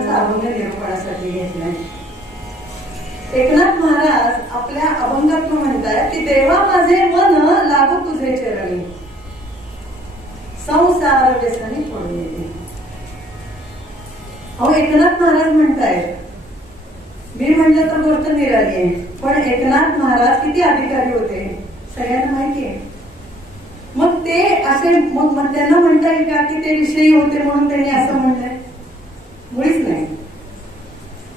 महाराजांचा अभंग निरूपणासाठी घेतलाय. एकनाथ महाराज आपल्या अभंगात म्हणतात की देवा माझे मन लागू तुझे चरणी, संसार व्यसनी पडून येते. अहो एकनाथ महाराज म्हणतायत, मी म्हणलं तर गोष्ट निराळी आहे, पण एकनाथ महाराज किती अधिकारी होते सगळ्यांना माहिती आहे. मग ते असे मग त्यांना म्हणता येईल का की ते विषयी होते म्हणून त्यांनी असं म्हणलंय? मुळीच नाही.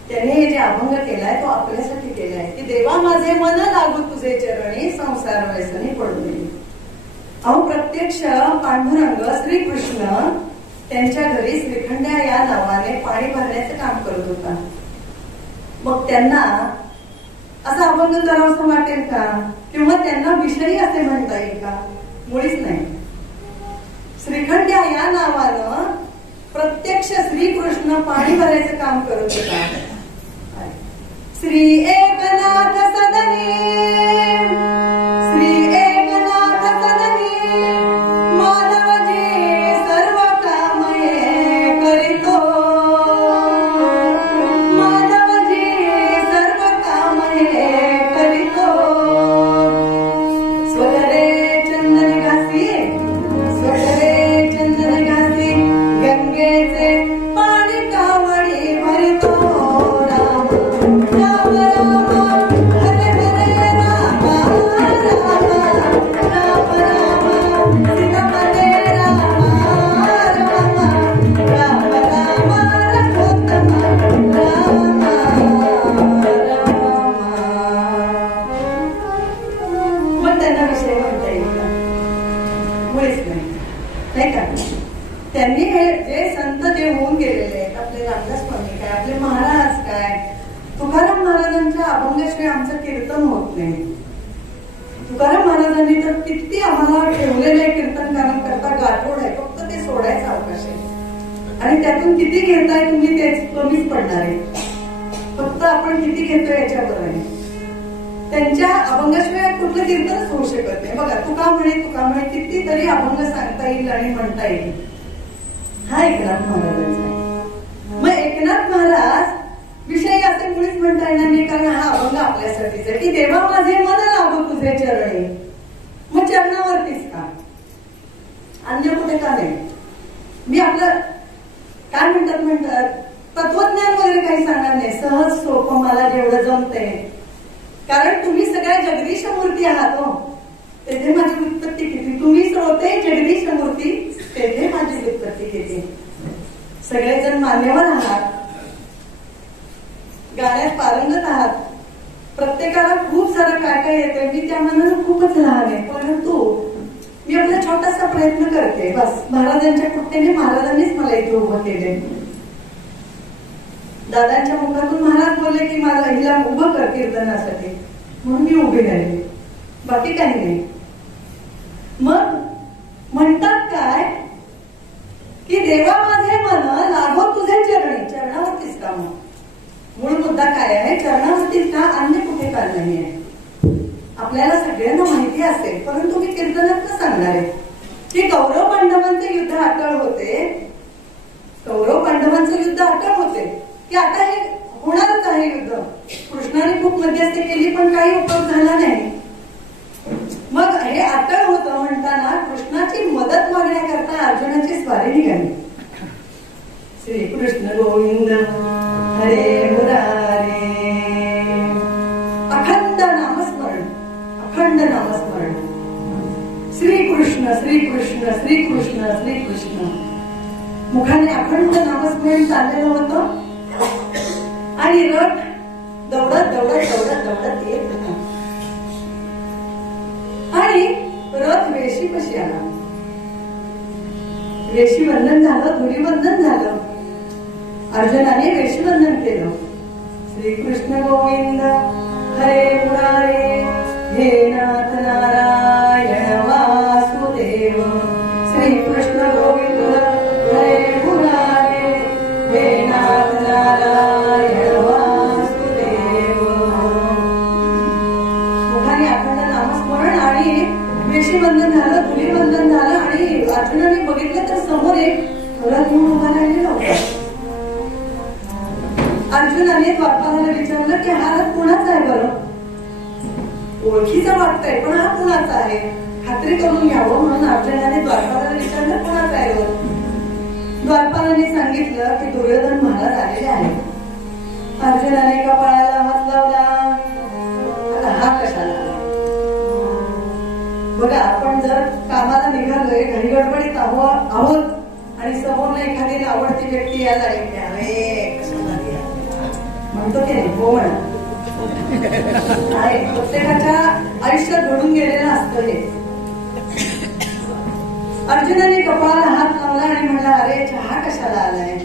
त्यांनी हे जे अभंग केलाय तो आपल्यासाठी केलाय की देवा माझे मन लागू तुझे चरणी, संसार व्यसनी पडू नये. अहो प्रत्यक्ष पांडुरंग श्रीकृष्ण त्यांच्या घरी श्रीखंड्या या नावाने पाणी भरण्याचं काम करत होता. मग त्यांना असा अभंग करावंसं वाटेल का? किंवा त्यांना विषयी असे म्हणता येईल का? मुळीच नाही. श्रीखंड्या या नावानं प्रत्यक्ष श्रीकृष्ण पाणी भरायचं काम करत होता. श्री एकनाथ सदनी, श्री एकनाथ सदनी, माधवजी सर्व काम हे करीतो, माधवजी सर्व काम हे करीतो. स्वगरे चंदन घासी, स्वगरे चंदन घासी, गंगेचे पाणी कावडी भरितो. त्यांनी हे जे संत जे होऊन गेलेले आहेत, आपले रामदास स्वामी काय, आपले महाराज काय, तुकाराम महाराजांच्या अभंगाशिवाय आमचं कीर्तन होत नाही. तुकाराम महाराजांनी तर किती आम्हाला ठेवलेले कीर्तनकारां करता गाठोड आहे, फक्त ते सोडायचा अवकाश आहे. आणि त्यातून किती घेताय तुम्ही तेच कमीच पडणार आहे. फक्त आपण किती घेतोय याच्यावर आहे. त्यांच्या अभंगाशिवाय कुठलं कीर्तनच होऊ शकत नाही. बघा तुका म्हणे कितीतरी अभंग सांगता येईल आणि म्हणता येईल. हा एकनाथ महाराजांचा. मग एकनाथ महाराज विषयी असे मुळीच म्हणता येणार नाही, कारण हा अभंग आपल्यासाठीच आहे की देवा माझे मन लागू तुझे चरणी. मग चरणावरतीच का, अन्य कुठे का नाही? मी आपलं काय म्हणतात तत्वज्ञान वगैरे काही सांगणार नाही, सहज सोपं मला जेवढं जमतंय. कारण तुम्ही सगळ्या जगदीश मूर्ती आहात हो. तेथे माझी व्युत्पत्ती किती. तुम्ही श्रोते जगदीश मूर्ती, तेथे माझी व्युत्पत्ती किती. सगळेजण मान्यवर आहात, गाण्यात पारंगत आहात, प्रत्येकाला खूप सारं काय काय येतंय. मी त्या मनानं खूपच लहान आहे, परंतु मी आपला छोटासा प्रयत्न करते बस. महाराजांच्या कृपेने महाराजांनीच मला इथे उभं केले. दादांच्या मुखातून महाराज बोलले की मला हिला उभं कर कीर्तनासाठी, म्हणून मी उभी राहिली, बाकी काही नाही. मग म्हणतात काय की देवा माझे मन लागो तुझे चरणी. चरणावरतीच का? मूळ मुद्दा काय आहे? चरणावरतीच का, अन्य कुठे का नाहीये. आपल्याला सगळ्यांना माहिती असेल, परंतु मी कीर्तनात सांगणार आहे की कौरव पांडवांचे युद्ध अटळ होते. कौरव पांडवांचं युद्ध अटळ होते की आता हे होणारच आहे युद्ध. कृष्णाने खूप मध्यस्थी केली पण काही उपयोग झाला नाही. मग हे अटळ होतं म्हणताना कृष्णाची मदत मागण्याकरता अर्जुनाची स्वारी निघाली. श्रीकृष्ण गोविंद हरे मुरारे. अखंड नामस्मरण, अखंड नामस्मरण. श्रीकृष्ण श्रीकृष्ण श्रीकृष्ण श्रीकृष्ण. मुखाने अखंड नामस्मरण चाललेलं होतं आणि रथ दौडत दौडत दौडत दौडत येत होता. आणि रथ वेशीपाशी आला. वेशीबंधन झालं, धुलीबंधन झालं. अर्जुनाने वेशीबंधन केलं. श्रीकृष्ण गोविंद हरे मुरारे. हे नाथ नारायण वासुदेव. श्रीकृष्ण गोविंद हरे मुरारे. हे नाथ नारायण वासुदेव. मुखाने अखंड नामस्मरण आणि वेशीबंधन झालं, धुलीबंधन झालं. आणि अर्जुनाने बघितलं तर समोर एक रथ घेऊन उभा राहिलेला होता. अर्जुनाने द्वारपालाला विचारलं की हा रथ कुणाचा आहे बरं? ओळखीचा वाटतंय पण हा कुणाचा आहे, खात्री करून घ्यावं म्हणून अर्जुनाने द्वारपालाला विचारलं कुणाचा आहे रथ? द्वारपालाने सांगितलं की दुर्योधन महाराज आलेले आहेत. अर्जुनाने कपाळाला हात लावला. आता हा कशाला? बघा, आपण जर कामाला निघालोय, घरी गडबडीत आहोत आणि समोर एखादी आवडती व्यक्ती यायला लागली, अरे कशाला म्हणतो की नाही? हो म्हणा. प्रत्येकाच्या आयुष्यात घडून गेलेलं असतं हे. अर्जुनाने कपाळाला हात लावला आणि म्हणला, अरे चहा कशाला आलाय?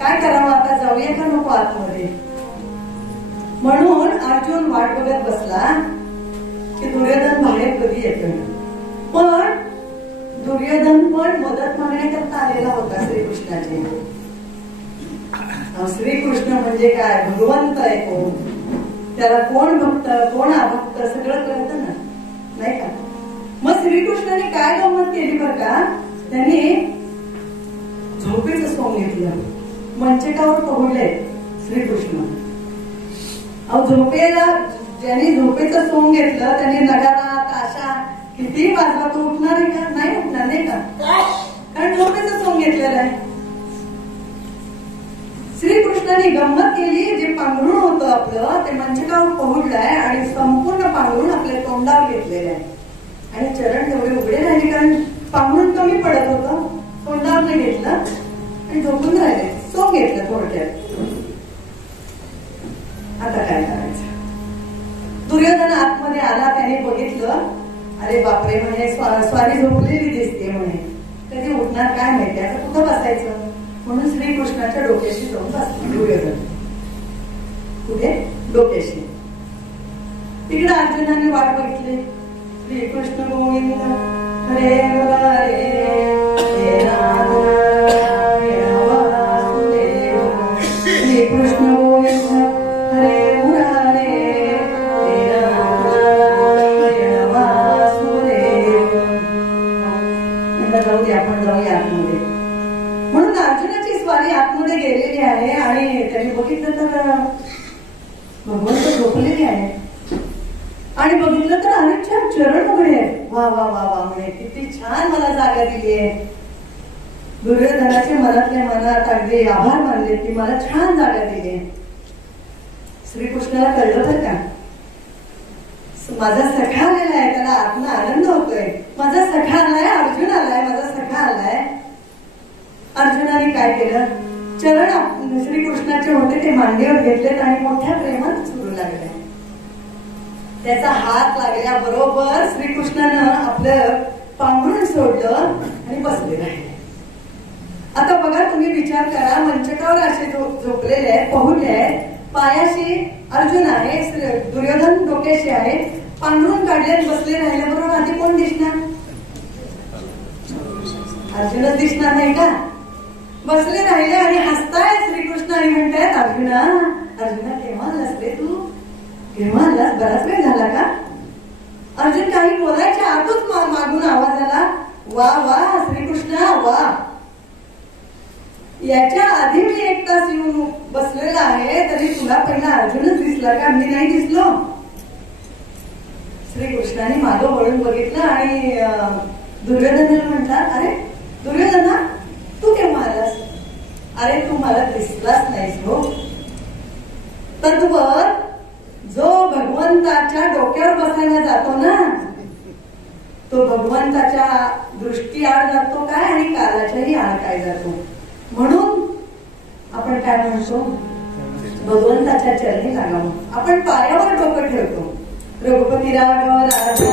काय करावं आता, जाऊया का नको आतमध्ये? म्हणून अर्जुन वाट बघत बसला की दुर्योधन बाहेर कधी येतोय. पण दुर्योधन पण मदत मागण्याकरता आलेला होता श्रीकृष्णाचे. श्रीकृष्ण म्हणजे काय? भगवंत आहे कोण, त्याला कोण भक्त कोण अभक्त सगळं कळतं ना, नाही का? मग श्रीकृष्णाने काय गंमत केली बरं का, त्यांनी झोपेचं सोंग घेतलं, मंचकावर पहुडले श्रीकृष्ण. अहो झोपेला ज्यांनी झोपेचं सोंग घेतलं त्यांनी नगारा ताशा किती वाजवा तो उठणार आहे का? नाही उठणार, नाही का? कारण झोपेचं सोंग घेतलेलं आहे. श्रीकृष्णाने गंमत केली, जे पांघरुण होतं आपलं ते मंचकावर पहुडलंय आणि संपूर्ण पांघरुण आपल्या तोंडावर घेतलेलं आहे आणि चरण तेवढे उघडे राहिले कारण पांघरुण कमी पडत होतं. तोंडावर नाही घेतलं आणि झोपून राहिले, सोंग घेतलं थोडक्यात. आता काय करायचं? दुर्योधन आतमध्ये आला, त्याने बघितलं, अरे बापरे म्हणे स्वारी झोपलेली दिसते म्हणे, कधी उठणार काय माहिती, आता कुठं बसायचं? म्हणून श्रीकृष्णाच्या डोक्याशी जाऊन बसला दुर्योधन. कुठे? डोक्याशी. तिकडे अर्जुनाने वाट बघितली. श्रीकृष्ण गोविंद हरे मुरारे हे नारायण वासुदेव. श्रीकृष्ण गोविंद हरे मुरारे हे नारायण वासुदेव. जाऊ दे, आपण जाऊया आतमध्ये. म्हणून अर्जुनाची स्वारी आतमध्ये गेलेली आहे आणि त्यांनी बघितलं तर भगवंत झोपलेली आहे आणि बघितलं तर अनेकच्या चरण उघडे आहेत. वा वा वा वा म्हणे, किती छान मला जागा दिली आहे. दुर्योधनाचे मनातल्या मनात अगदी आभार मानले की मला छान जागा दिली आहे. श्रीकृष्णाला कळलं बरं का, माझा सखा आलेला आहे, त्याला आत्मा आनंद होतोय, माझा सखा आलाय, अर्जुन आलाय, माझा सखा आलाय. अर्जुनाने काय केलं, चरण श्रीकृष्णाचे होते ते मांडीवर घेतलेत आणि मोठ्या प्रेमात सुरू लागले. त्याचा हात लागल्याबरोबर श्रीकृष्णानं आपलं पांघरुण सोडलं आणि बसले राहिले. आता बघा, तुम्ही विचार करा, मंचकावर असे झोपलेले आहेत, पहुडले आहेत, पायाशी अर्जुन आहे, दुर्योधन डोक्याशी आहे, पांघरुण काढले बसले राहिल्याबरोबर आधी कोण दिसणार? अर्जुनच दिसणार नाही का? बसले राहिले आणि हसताय श्रीकृष्ण आणि म्हणतायत, अर्जुना अर्जुना केव्हा आलास रे तू? केव्हा आलास? बराच वेळ झाला का? अर्जुन काही बोलायच्या आतच मागून आवाज आला, वा वा श्रीकृष्णा वा. याच्या आधी मी 1 तास येऊन बसलेला आहे, तरी तुला पहिला अर्जुनच दिसला का? मी नाही दिसलो? श्रीकृष्णाने मागं वळून बघितलं आणि दुर्योधनाला म्हटला, अरे दुर्योधना तू केव्हा आलास? अरे तू मला दिसलाच नाहीस हो. तत्वर जो भगवंताच्या डोक्यावर बसायला जातो ना, तो भगवंताच्या दृष्टी आड जातो काय आणि कालाच्याही आड काय जातो. म्हणून आपण काय म्हणतो, भगवंताच्या चरणी लागावं. आपण पायावर डोकं ठेवतो. रघुपती राघव राजा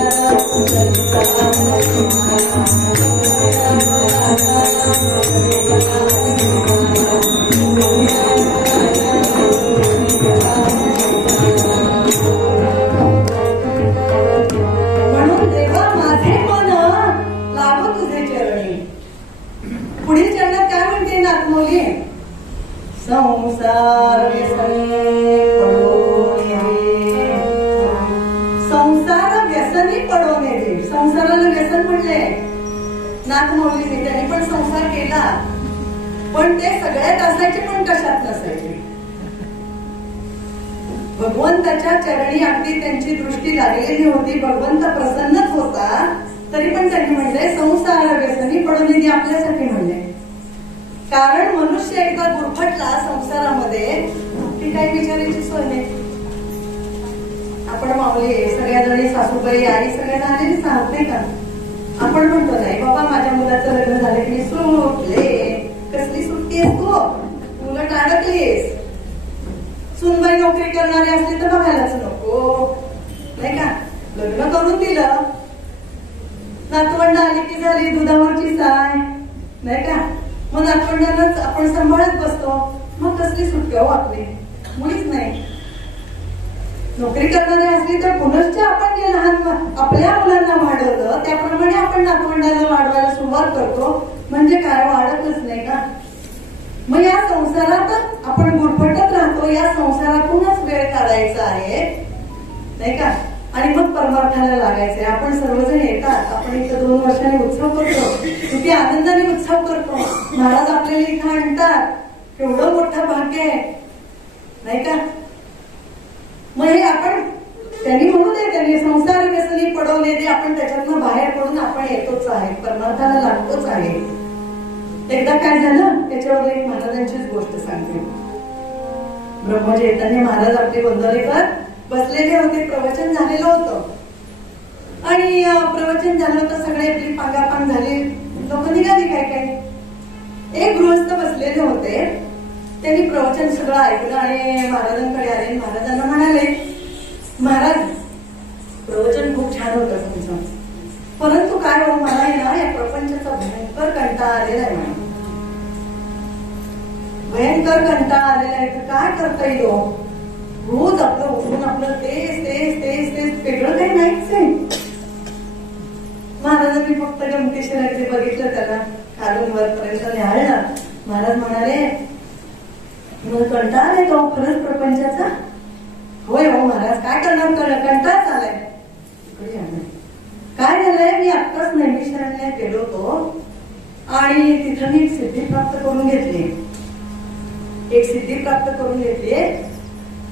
म्हणून देवा माझे मन लागो तुझे चरणी. पुढील चरणात काय म्हणते नाथमोली, संसार व्यसनी पडोने दे. संसार व्यसनी पडोने दे. संसाराला व्यसन म्हणले नाथमौलीने. त्यांनी पण संसार केला, पण ते सगळ्यात असायचे पण कशात नसायचे. भगवंताच्या चरणी अगदी त्यांची दृष्टी लागलेली होती, भगवंत प्रसन्नच होता, तरी पण त्यांनी म्हणले संसार व्यसनी पडून निधी आपल्यासाठी म्हणले. कारण मनुष्य एकदा गुरफटला संसारामध्ये की काही विचारायची सोय नाही. आपण माऊली सगळ्या जणी सासूबाई आई सगळ्या आलेलीच आहात नाही का. आपण म्हणतो नाही बाबा माझ्या मुलाचं लग्न झालं की सुटले. कसली सुट्टी आहे तू, उलट अडकलीस. सुनबाई नोकरी करणारी असली तर बघायलाच नको नाही का. लग्न करून दिलं, नातवंड आली की झाली दुधावरची साय नाही का. मग नातवंडांनाच आपण सांभाळत बसतो. मग कसली सुट्टी हो आपली, मुळीच नाही. नोकरी करणारी असली तर पुनश्च आपण जे लहान आपल्या मुलांना वाढवलं त्याप्रमाणे आपण नातवंडाला वाढवायला सुरुवात करतो. म्हणजे काय वाढतच नाही का. मग या संसारात आपण गुरफटत राहतो. या संसारातूनच वेळ काढायचा आहे नाही का. आणि मग परमार्थाला लागायचंय. आपण सर्वजण येतात, आपण इथं 2 वर्षांनी उत्सव करतो, किती आनंदाने उत्सव करतो. महाराज आपल्याला इथं आणतात, केवढं मोठं भाग्य आहे नाही का. मग हे आपण त्यांनी म्हणू दे, त्यांनी संसार व्यसनी पडवले ते आपण त्याच्यातनं बाहेर पडून आपण येतोच आहे, परमार्थाला लागतोच आहे. एकदा काय झालं त्याच्यावर एक महाराजांचीच गोष्ट सांगते. ब्रह्मचैतन्य महाराज आपले गोंधळेकर बसलेले होते, प्रवचन झालेलं होतं आणि प्रवचन झालं होतं. सगळे आपली पांगापांग झाली, लोक निघाली काय काय. एक गृहस्थ बसलेले होते, त्यांनी प्रवचन सगळं ऐकलं आणि महाराजांकडे आले. महाराजांना म्हणाले महाराज प्रवचन खूप छान होतं तुमचं, परंतु काय हो मला आहे ना या प्रपंचाचा भयंकर कंटाळा आलेला आहे. भयंकर कंटाळा आलेला आहे, तर काय करता येईल. रोज आपलं उठून आपलं तेच तेच तेच तेच वेगळं काही नाहीच आहे. महाराजांनी फक्त गमतीशीर अगदी बघितलं त्याला, खालून वरपर्यंत न्याहाळलं. महाराज म्हणाले कंटाळा आहे तो खरंच प्रपंचाचा. होय हो महाराज काय करणार, कंटाळाच आलाय. काय झालंय, मी आत्ताच नैमिषारण्यात गेलो होतो आणि तिथं मी एक सिद्धी प्राप्त करून घेतली. एक सिद्धी प्राप्त करून घेतली.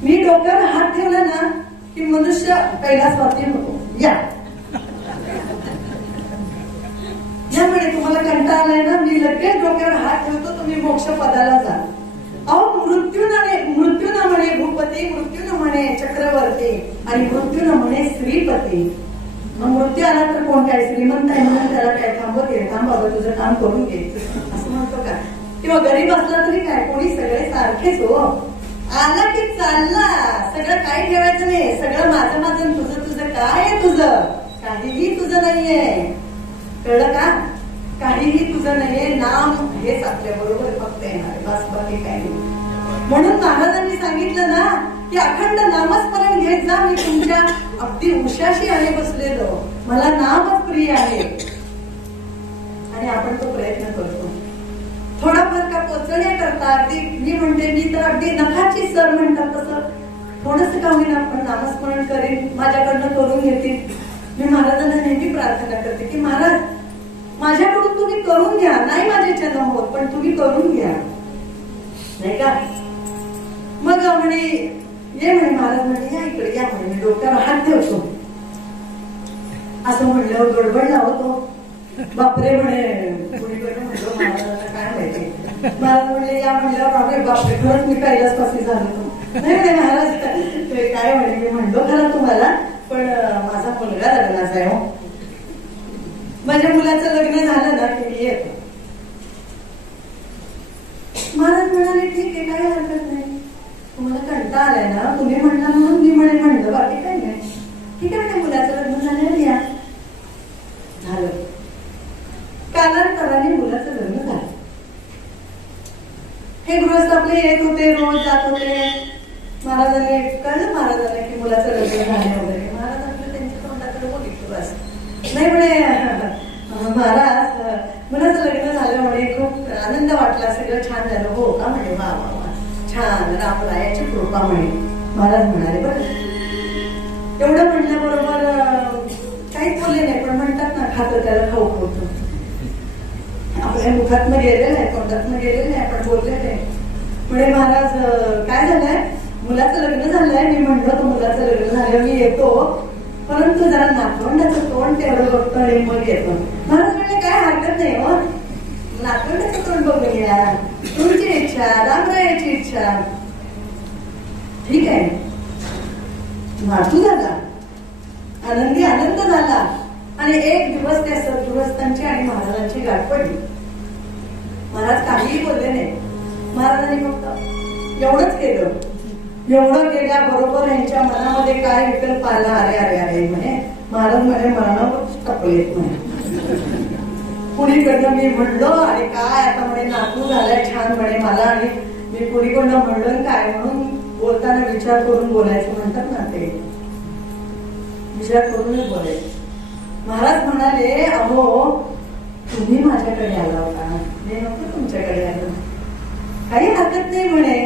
मी डोक्यावर हात ठेवला ना की मनुष्य कैलासवासी होतो. यामुळे तुम्हाला कंटाळा आलाय ना, मी लगेच डोक्यावर हात ठेवतो, तुम्ही मोक्ष पदाला जा. अहो मृत्यू न म्हणे भूपती, मृत्यू न म्हणे चक्रवर्ती आणि मृत्यू न म्हणे श्रीपती. मृत्यू आला तर कोण काय श्रीमंत आहे म्हणून त्याला काय थांबवत घे, थांब बाबा तुझं काम करून घे असं म्हणतो का. किंवा गरीब असला तरी काय, कोणी सगळे सारखेच हो. आला की चालला, सगळं काय ठेवायचं नाही. सगळं माझं माझं, तुझं तुझं काय आहे, तुझं काहीही तुझं नाहीये. कळलं का, काहीही तुझं नाहीये. नाम हेच आपल्या बरोबर फक्त येणार, बस बाकी काही नाही. म्हणून महाराजांनी सांगितलं ना की अखंड नामस्मरण घेत जा. मी तुमच्या अगदी उशाशी आहे बसलेलो, मला नामच प्रिय आहे. आणि आपण तो प्रयत्न करतो थोडाफार का पोचण्याकरता. अगदी मी म्हणते, मी तर अगदी नखाची सर म्हणतात तसं थोडस का होईना आपण नामस्मरण करीन, माझ्याकडनं करून घेतील. मी महाराजांना नेहमी प्रार्थना करते की महाराज माझ्याकडून तुम्ही करून घ्या, नाही माझ्याच्यानं होत पण तुम्ही करून घ्या नाही का. मग म्हणे ये म्हणे, महाराज म्हणे या इकडे या म्हणे, मी डोक्यावर हात ठेवतो. असं म्हणल्यावर गडबडला होतो. बापरे म्हणे, कुणीकडे म्हणलो महाराजांना काय माहिती. महाराज म्हणले या म्हणल्यावर बापरे बापरे खरंच मी कैलासवासी झालो. नाही म्हणे महाराज काय म्हणे, मी म्हणलो खरं तुम्हाला पण माझा मुलगा लग्नाचा आहे हो. माझ्या मुलाचं लग्न झालं ना की मी येतो. महाराज म्हणाले ठीक आहे काही हरकत नाही, तुम्हाला कंटाळा आलाय ना, तुम्ही म्हणला म्हणून मी म्हणलं, बाकी काही नाही. ठीक आहे, मुलाचं लग्न झालं या झालं. कालांतराने मुलाचं लग्न झालं. हे गृहस्थ आपले येत होते, रोज जात होते. महाराजांनी कळलं महाराजांना की मुलाचं लग्न झालं वगैरे. महाराज आपलं त्यांच्या तोंडाकडे बघितलं बस. नाही म्हणे महाराज मुलाचं लग्न झालं म्हणे, खूप आनंद वाटला, सगळं छान झालं. हो का म्हणे, वा वा वा छान, रामरायाची कृपा म्हणे. महाराज म्हणाले बरं. एवढं म्हणल्याबरोबर काहीच बोलले नाही, पण म्हणतात ना खातं त्याला खाऊ होतं. आपल्या मुखातनं गेलेलं आहे, तोंडातनं गेलेलं आहे, पण बोललेलं आहे. पुढे महाराज काय झालंय, मुलाचं लग्न झालंय. मी म्हणलं जरा नातवंडाचं तोंड तेवढं बघतो आणि मग येतो. महाराज म्हणले काय हरकत नाही हो, नातवंडाचं तोंड बघून या, तुमची इच्छा, रामरायाची इच्छा. ठीक आहे. नातू झाला, आनंदी आनंद झाला आणि एक दिवस त्या सद्गृहस्थांची आणि महाराजांची गाठ पडली. महाराज काहीही बोलले नाही. महाराजांनी फक्त एवढंच केलं. एवढं केल्याबरोबर यांच्या मनामध्ये काय विकल्प आला, अरे अरे अरे म्हणे महाराज म्हणे मरणावर टपलेत म्हणे. कुणीकडनं मी म्हणलो आणि काय आता म्हणे नातू झालाय छान म्हणे मला, आणि मी कुणीकडनं म्हणलं काय म्हणून बोलताना विचार करून बोलायचं म्हणतात ना, ते विचार करूनच बोलायचं. महाराज म्हणाले अहो तुम्ही माझ्याकडे आला होता, मी नको तुमच्याकडे आलो, काही हरकत नाही म्हणे,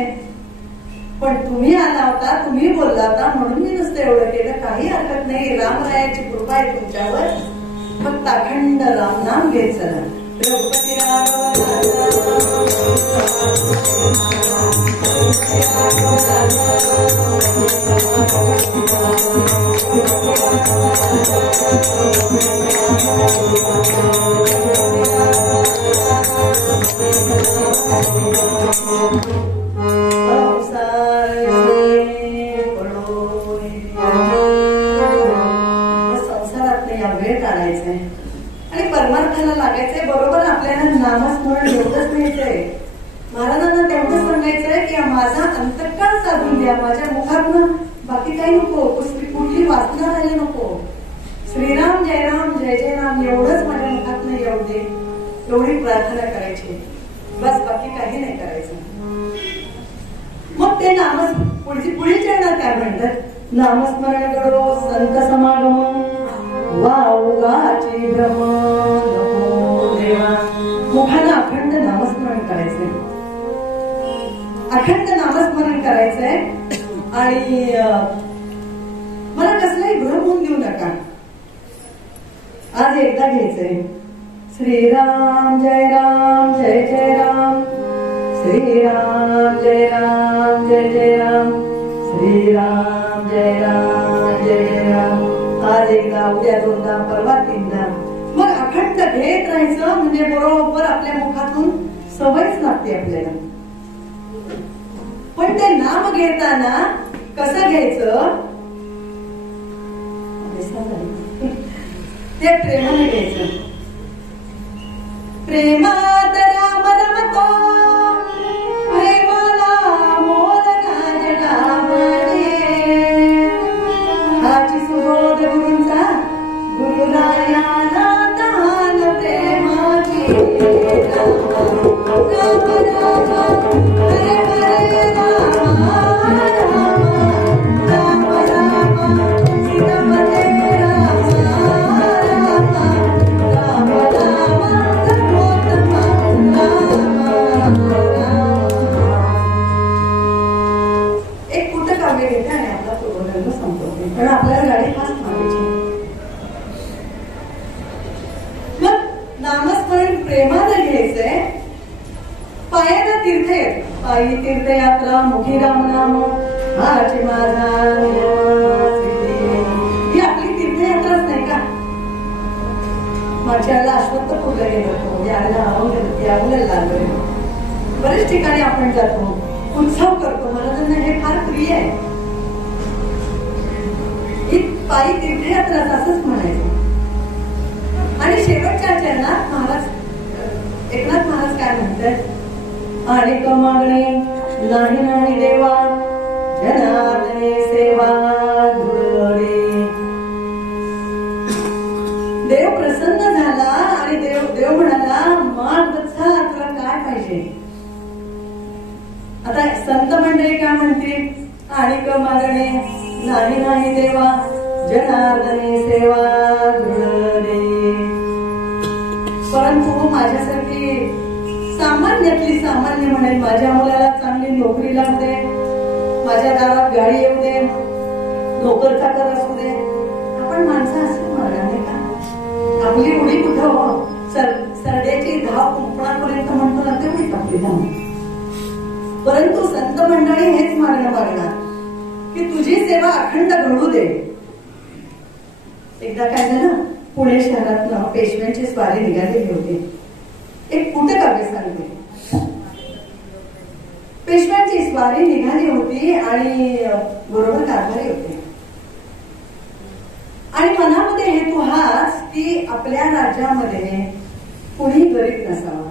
पण तुम्ही आला होता, तुम्ही बोलला होता म्हणून मी नुसतं एवढं केलं, काही हरकत नाही. रामरायाची कृपा आहे तुमच्यावर, फक्त अखंड राम नाम घेत चला. आणि परमार्थाला लागायचंय. बरोबर आपल्याला नामस्मरण एवढंच न्यायचंय. महाराजांना तेवढंच सांगायचंय की माझा अंतःकरण साधून द्या, माझ्या मुखातनं बाकी काही नको, कुठली वासना राहिली नको. श्रीराम जयराम जय जय राम एवढंच माझ्या मुखातनं येऊ दे, एवढी प्रार्थना करायची, बस बाकी काही नाही करायचं. मग ते पुढे चरणात काय म्हणतात, नामस्मरण करो संत समागम वाऊगाची भ्रम नमो देवा. मुखानं अखंड नामस्मरण करायचंय, अखंड नामस्मरण करायचंय. आणि मला कसलाही भ्रम होऊन देऊ नका. आज एकदा घ्यायचंय श्रीराम जय राम जय जय राम, श्रीराम जय राम जय जय राम, श्रीराम जय राम जय जय राम. आज एकदा, उद्या दोनदा, परवा तीनदा. मग अखंड घेत राहायचं म्हणजे बरोबर आपल्या मुखातून सवयच लागते आपल्याला. पण ते नाम घेताना कसं घ्यायचं, ते प्रेमाने घ्यायचं. प्रेमात राम रमतो, प्रेमाला मोल जगामध्ये. हाची सुबोध गुरूंचा, गुरुरायाला दान प्रेमाची. राम राम हरे हरे राम राम राम राम सीतापते राम राम राम राम सर्वोत्तम राम राम. एक कुठं काव्य घेते आणि आपला पूर्वजन्म संपवते, कारण आपल्याला गाडी फास्ट मारायची. मग नामस्मरण प्रेमाला घ्यायचंय. पायाला तीर्थ येत, पायी तीर्थयात्रा, मुखी राम नाम हाची माझा. ही आपली तीर्थयात्राच नाही का. मागच्या वेळेला अश्वत्थ फुलं गेलो होतो, यावेळेला अभंग लागलो. बरेच ठिकाणी आपण जातो, उत्सव करतो. महाराजांना हे फार प्रिय आहे. ही पायी तीर्थयात्रा असंच म्हणायचं. आणि शेवटच्या चरणात महाराज एकनाथ महाराज काय म्हणतात, आणि मागणे नाही नाही देवा जनार्दने सेवा धुळवडे. देव प्रसन्न झाला आणि देव म्हणाला मान वत्सा तुला काय पाहिजे. आता संत मंडळी काय म्हणतील, आणि मागणे नाही नाही देवा जनार्दने सेवा धुळवडे. परंतु माझ्यासारखी सामान्यातली सामान्य म्हणेल, माझ्या मुलाला चांगली नोकरी लागते, माझ्या दारात गाडी येऊ दे, नोकर चाकर असू दे, आपण माणसं असं म्हणणार नाही का. आपली उडी कुठं सरड्याची धाव कुंपणापर्यंत म्हणतो ना, तेवढीच आपली धाव. परंतु संत मंडळी हेच मागणं मागणार की तुझी सेवा अखंड घडू दे. एकदा काय झालं, पुणे शहरातनं पेशव्यांची स्वारी निघालेली होती. एक कुटकाव्य सांगते. पेशव्यांची स्वारी निघाली होती आणि बरोबर कारभारी होते. आणि मनामध्ये हेतू हाच की आपल्या राज्यामध्ये कुणी गरीब नसावा.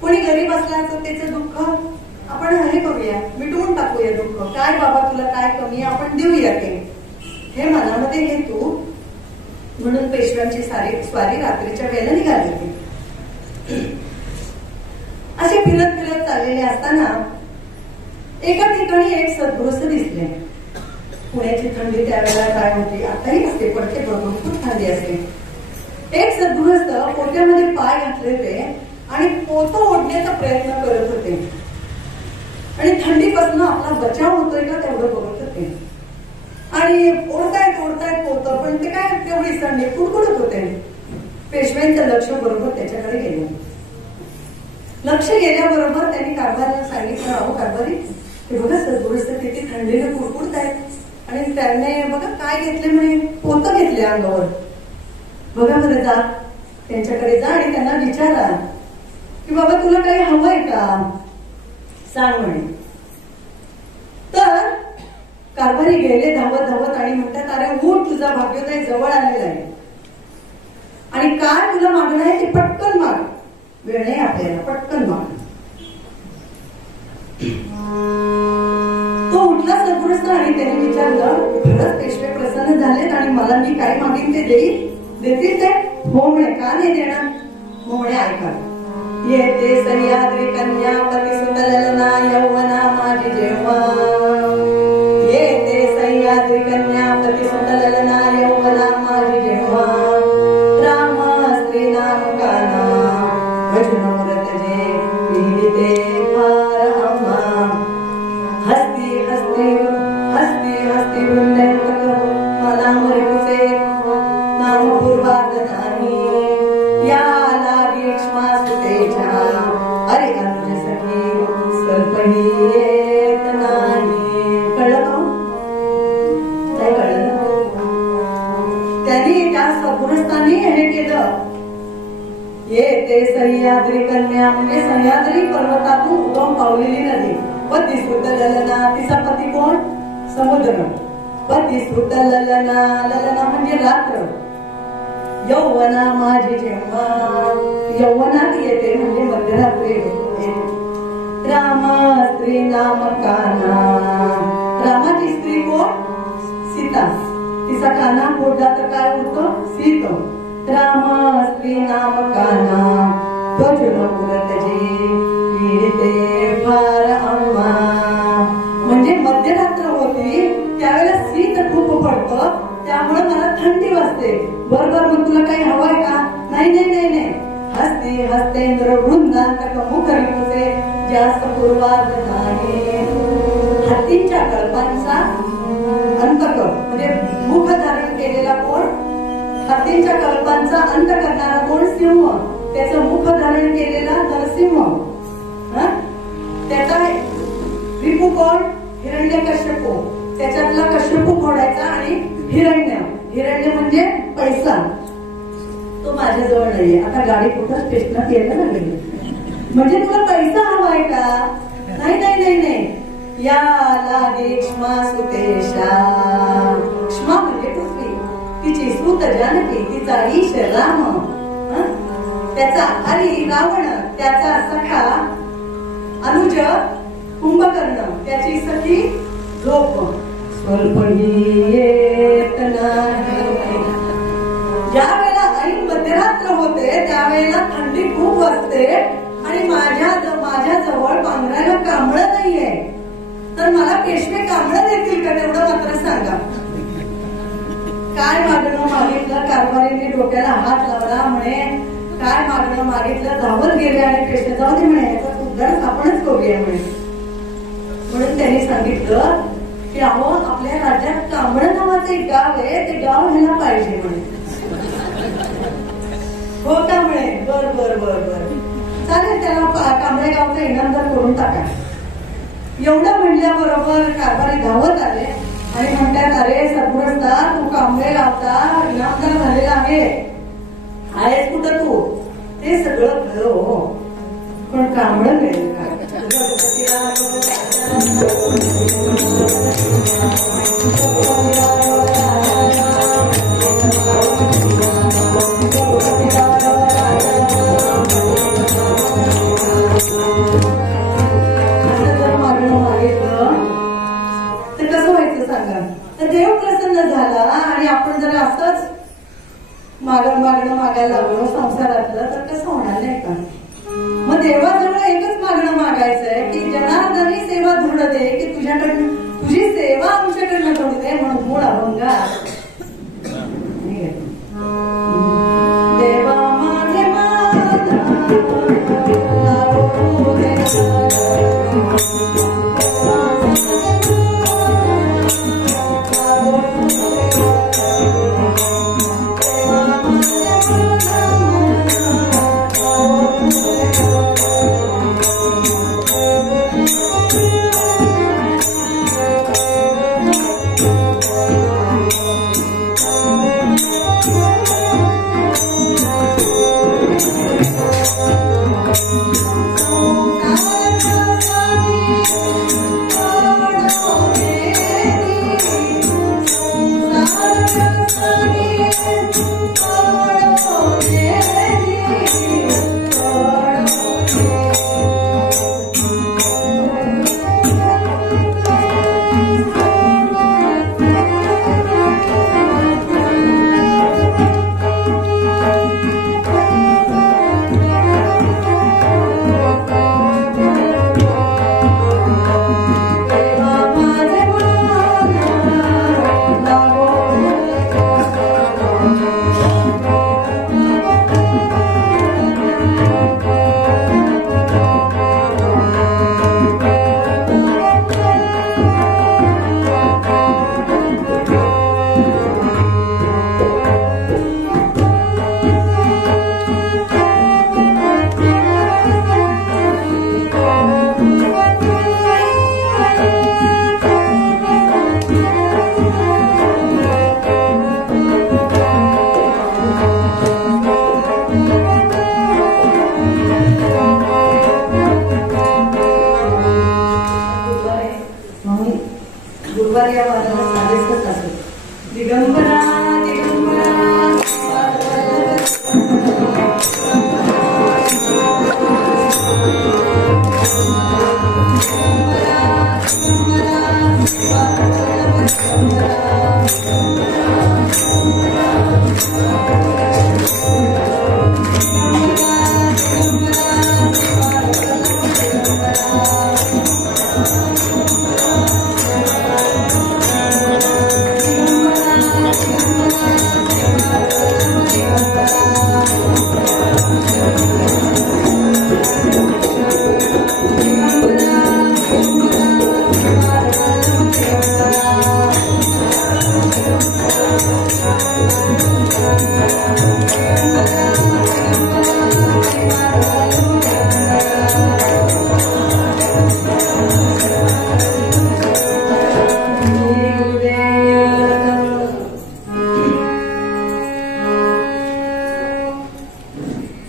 कुणी गरीब असल्याचं त्याचं दुःख आपण हे करूया, मिटवून टाकूया दुःख. काय बाबा तुला काय कमी, आपण देऊया ते. हे मनामध्ये हेतू म्हणून पेशव्यांची स्वारी रात्रीच्या वेळेला निघाली होती. असे फिरत फिरत चाललेले असताना एका ठिकाणी एक सद्गृहस्थ दिसले. पुण्याची थंडी त्यावेळेला काय होती, आताही असते, पडते बरोबर खूप थंडी असते. एक सद्गृहस्थ पोत्यामध्ये पाय घातले होते आणि पोतं ओढण्याचा प्रयत्न करत होते आणि थंडीपासून आपला बचाव होतोय का तेवढं बघत होते. आणि ओढतायत पोतं, पण ते काय तेवढी थंडी कुडकुडत होते. पेशव्यांचं लक्ष बरोबर त्याच्याकडे गेलं. लक्ष गेल्याबरोबर त्यांनी कारभारीला सांगितलं, अहो कारभारी, ते बघा सद्गृहस्थ किती थंडीने कुडकुडतायत आणि त्याने बघा काय घेतले म्हणे, पोतं घेतले अंगावर. बघा बरं, जा त्यांच्याकडे जा आणि त्यांना विचारा की बाबा तुला काही हवंय का, सांग म्हणे. तर कारभारी गेले धावत धावत आणि म्हणतात, अरे उठ, तुझा भाग्योदय जवळ आलेला आहे आणि काय तुला मागणं आहे ते पटकन माग, वेळ नाही आपल्याला, पटकन माग. तो उठला सद्गृहस्थ आणि त्याने विचारलं, खरंच पेशवे प्रसन्न झालेत आणि मला मी काय मागीन ते देतील ते? हो म्हणे, का नाही देणार? हो म्हणे, ऐका. येते सह्याद्री कन्या पतिसुत ललना यौवना माझी जेव्हा, येते सह्याद्री कन्या पतिसुत ललना यौवना माझी जेव्हा, राम स्त्री नाम काना भजन व्रत जे विहिते फार आम्हा, हस्ती हस्ती हस्ती हस्ती वृंदायतक मला मरिपुसे नाम पूर्वार्ध नाही, या लागी श्वासतेच्या अरे अनुज सखी स्वल्पही येत नाही. कळलं का? काय कळलं? त्यांनी त्या सद्गृहस्थांनी हे केलं. येते सह्याद्री कन्या म्हणजे सह्याद्री पर्वतातून उगम पावलेली नदी. पतिसुत ललना, तिचा पती कोण? समुद्र. पतिसुत ललना, ललना म्हणजे रात्र. यौवना माझी जेव्हा, यौवनात येते म्हणजे मध्यरात्री येते. राम स्त्री नाम काना, रामाची स्त्री कोण? सीता. तिचा काना फोडला तर काय उरतं? सीत. राम स्त्री नाम काना भजन व्रत जे विहिते फार आम्हा, म्हणजे मध्यरात्र होती त्यावेळेला शीत खूप पडतं, त्यामुळे मला थंडी वाजते. बरोबर, मग तुला काही हवंय का? नाही नाही नाही नाही. हस्ती हस्तेंद्र वृंदांतक मुखरिपुसे जास्त पूर्वार्ध नाही. हत्तींच्या कल्पांचा अंतक म्हणजे मुख धारण केलेला कोण? हत्तींच्या कल्पांचा अंत करणारा कोण? सिंह. त्याचं मुख धारण केलेला नरसिंह. त्याचा रिपू कोण? हिरण्यकश्यपू. त्याच्यातला कश्यपू फोडायचा आणि हिरण्य, हिरण्य म्हणजे पैसा, तो माझ्या जवळ नाहीये. आता गाडी कुठं स्टेशनात यायला लागली. म्हणजे तुला पैसा हवाय का? नाही नाही नाही नाही. या लागे क्ष्मा सुतेशा, क्ष्मा म्हणजे पृथ्वी, तिची सूत जानकी, तिचा ईश राम, त्याचा हरी रावण, त्याचा सखा अनुज कुंभकर्ण, त्याची सखी झोप स्वल्पही येत नाही. ज्या वेळेला ऐन मध्यरात्र होते त्यावेळेला थंडी खूप वाजते आणि माझ्या जवळ पांघरायला कांबळं नाहीये, तर मला पेशवे कांबळं देतील का? तेवढं मात्र सांगा. काय मागणं मागितलं? कारभारीने डोक्याला हात लावला. म्हणे काय मागणं मागितलं? धावत गेले आणि पेशवे जाऊ दे म्हणे, याचा उद्धार आपणच करूया म्हणे. म्हणून त्यांनी सांगितलं की अहो आपल्या राज्यात कांबळं नावाचं एक गाव आहे, ते गाव ह्याला पाहिजे म्हणे. हो का म्हणे? बर बर बर बर, चालेल, त्याला कांबळे गावचा इनामदार करून टाका. एवढं म्हणल्याबरोबर कारभारी धावत आले आणि म्हणतात अरे सद्गुरस्ता तू कांबळे लावता इनामदार झालेला आहेस कुठं तू? ते सगळं खरं हो, पण कांबळ मिळेल का? देव प्रसन्न झाला आणि आपण जर असंच मागणं मागायला लागलो संसारातलं तर कसं होणार नाही का? मग देवाजवळ एकच मागणं मागायचंय की जनार्दनी सेवा धुड दे, की तुझ्याकडनं तुझी सेवा आमच्याकडनं घडू दे म्हणून मूळ अभंगा देवा माझे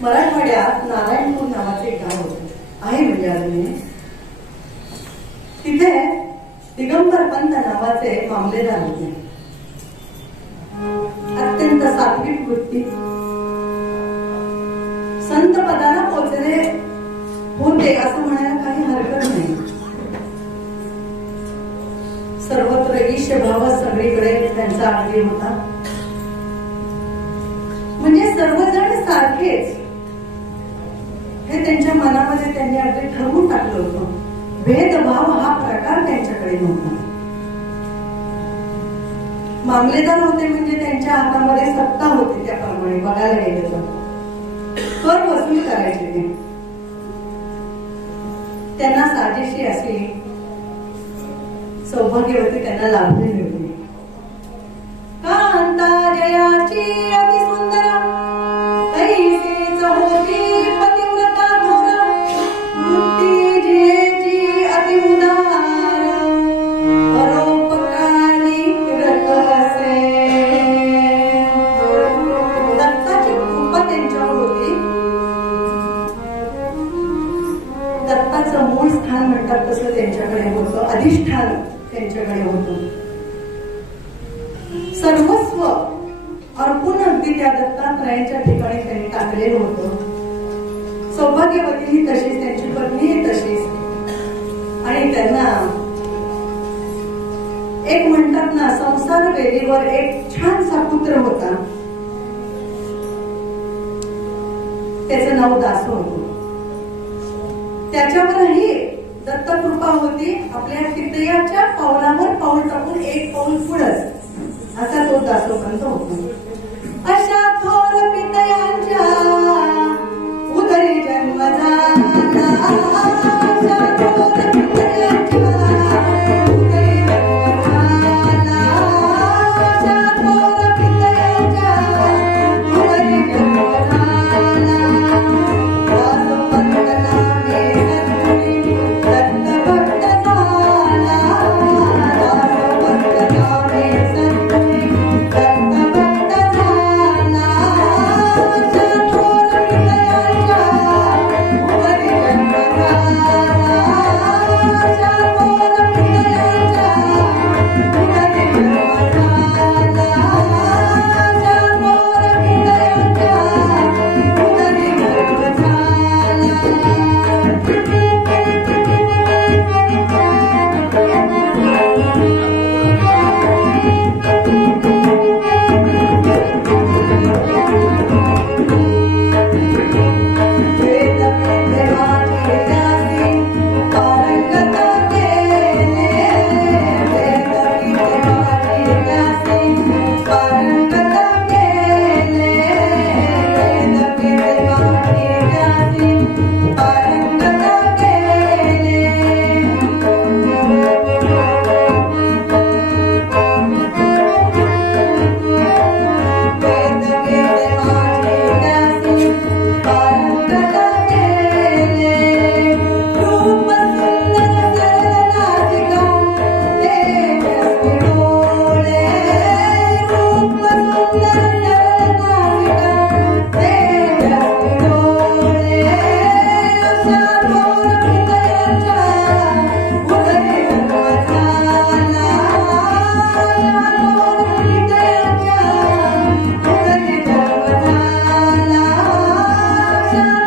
मराठवाड्यात नारायणपूर नावाचे एक गाव होते आहे म्हणजे अजूनही. तिथे दिगंबर पंत नावाचे मामलेदार होते. अत्यंत सात्विक वृत्ती, संत पदाला पोचले होते असं म्हणायला काही हरकत नाही. सर्वत्र ईश भाव सगळीकडे त्यांचा आगरी होता. म्हणजे सर्वजण सारखेच हे त्यांच्या मनामध्ये त्यांनी अगदी ठरवून टाकलं होतं. भेदभाव हा प्रकार त्यांच्याकडे नव्हता. मामलेदार होते म्हणजे त्यांच्या हातामध्ये सत्ता होती. त्याप्रमाणे बघायला गेलं तर कर वसूल करायचे ते. त्यांना साजेशी अशी सौभाग्यवती त्यांना लाभलेली होती. कांता जयाची अति सुंदर कैसेच होती पतिव्रता घोर. वृत्ती जियेची अति उदार परोपकारी अधिष्ठान त्यांच्याकडे होतं. सर्वस्व अर्पून अगदी त्या दत्तात्रयांच्या ठिकाणी त्यांनी टाकलेलं होतं. सौभाग्यवती ही तशीच, त्यांची पत्नी ही तशीच. आणि त्यांना एक म्हणतात ना, संसार वेलीवर एक छानसा पुत्र होता. त्याचं नाव दासो होतं. त्याच्यावरही दत्तकृपा होती. आपल्या पितयाच्या पावलावर पाऊल टाकून एक पाऊल पुढंच असा तो दासोपंत होता. अशा थोर पितयांच्या उदरी जन्म झाला. अशा थोर पितयांच्या उदरी जन्म झाला. अशा थोर पितयांच्या उदरी जन्म झाला. दासोपंत नामे सद्गुणी दत्तभक्त झाला. दासोपंत नामे सद्गुणी दत्तभक्त झाला. अशा थोर पितयांच्या उदरी जन्म झाला. अशा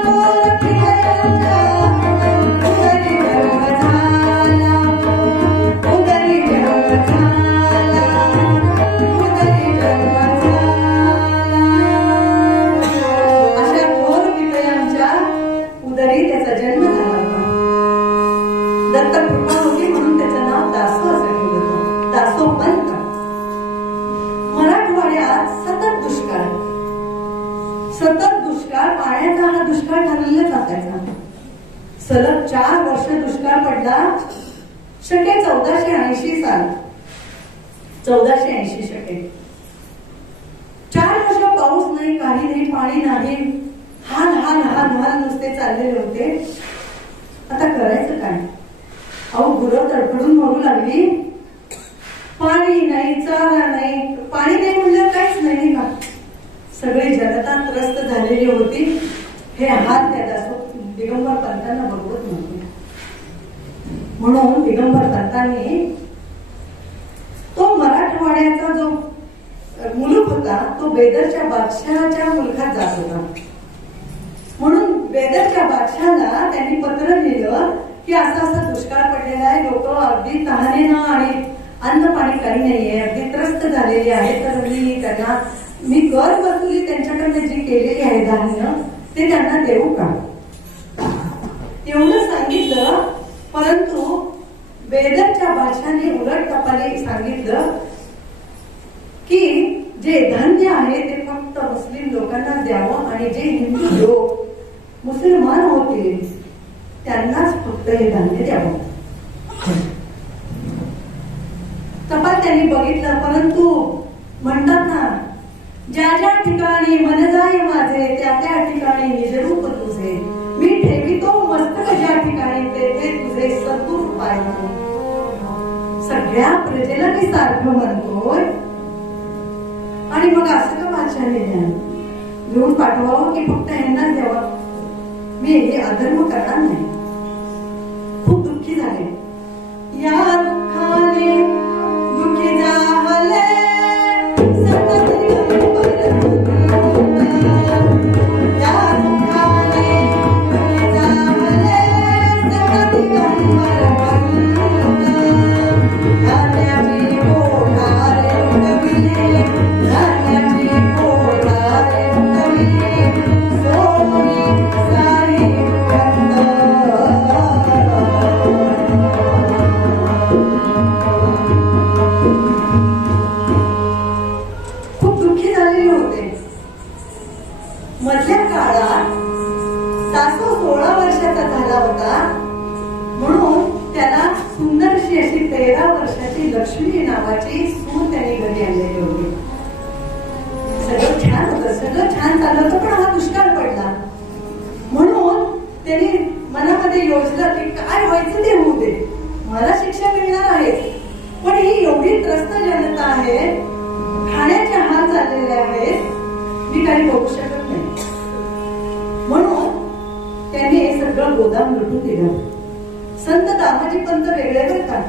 थोर पितयांच्या उदरी जन्म झाला. अशा थोर पितयांच्या उदरी जन्म दत्तकृपा होती म्हणून त्याचं नाव दासो असं ठेवलं होतं. दासोपंत. मराठवाड्यात सतत दुष्काळ, सतत दुष्काळ, पाण्याचा हा दुष्काळ ठरलेलाच असायचा. सलग 4 वर्ष दुष्काळ पडला. शके 1480 साल, 1480 शके. 4 वर्ष पाऊस नाही, काही नाही, पाणी नाही. हाल हाल हाल हाल नुसते चाललेले होते. आता करायचं काय? अहो, गुरं तडफडून मरू लागली. पाणी नाही, चारा नाही. पाणी नाही म्हणलं काहीच नाही का. सगळी जनता त्रस्त झालेली होती. हे हात त्या दिगंबर पंतांना बरोबर नव्हते. म्हणून दिगंबर पंतांनी तो मराठवाड्याचा जो मुलूक होता तो बेदरच्या बादशहाच्या मुलखात जात होता. म्हणून बेदरच्या बादशहाला त्यांनी पत्र लिहिलं की असा असा दुष्काळ पडलेला आहे. लोक अगदी तहानेनं आणि अन्न पाणी काही नाहीये, अगदी त्रस्त झालेली आहे. तर मी कर वसुली त्यांच्याकडनं जी केलेली आहे धान्य ते त्यांना देऊ का, एवढं सांगितलं. परंतु बेदरच्या बादशाने उलट तपाली सांगितलं की जे धान्य आहे ते फक्त मुस्लिम लोकांना द्यावं आणि जे हिंदू लोक मुसलमान होतील त्यांनाच फक्त हे धान्य द्यावं. तपाल त्यांनी बघितलं. परंतु म्हणतात ना, ज्या ज्या ठिकाणी मन जाय माझे त्या त्या ठिकाणी निजरूप तुझे. मी ठेवितो मस्तक ज्या ठिकाणी तेथे तुझे सद्रूप पाहिजे. सगळ्या प्रजेला मी सारखं म्हणतोय. आणि मग असं का बादशाने लिहून पाठवावं की फक्त यांनाच द्यावं? मी हे अधर्म करणार नाही. खूप दुःखी झाले. या 13 वर्षाची लक्ष्मी नावाची सून त्यांनी घरी आणलेली होती. सगळं छान होतं, सगळं छान चाललं होतं, पण हा दुष्काळ पडला. म्हणून त्यांनी मनामध्ये योजलं की काय व्हायचं ते होऊ दे, मला शिक्षा मिळणार आहे. पण ही एवढी त्रस्त जनता आहे, खाण्याचे हाल झालेले आहेत, मी काही बघू शकत नाही. म्हणून त्यांनी हे सगळं गोदाम लुटून दिलं. संत दामाजी पंत वेगळे बरं का,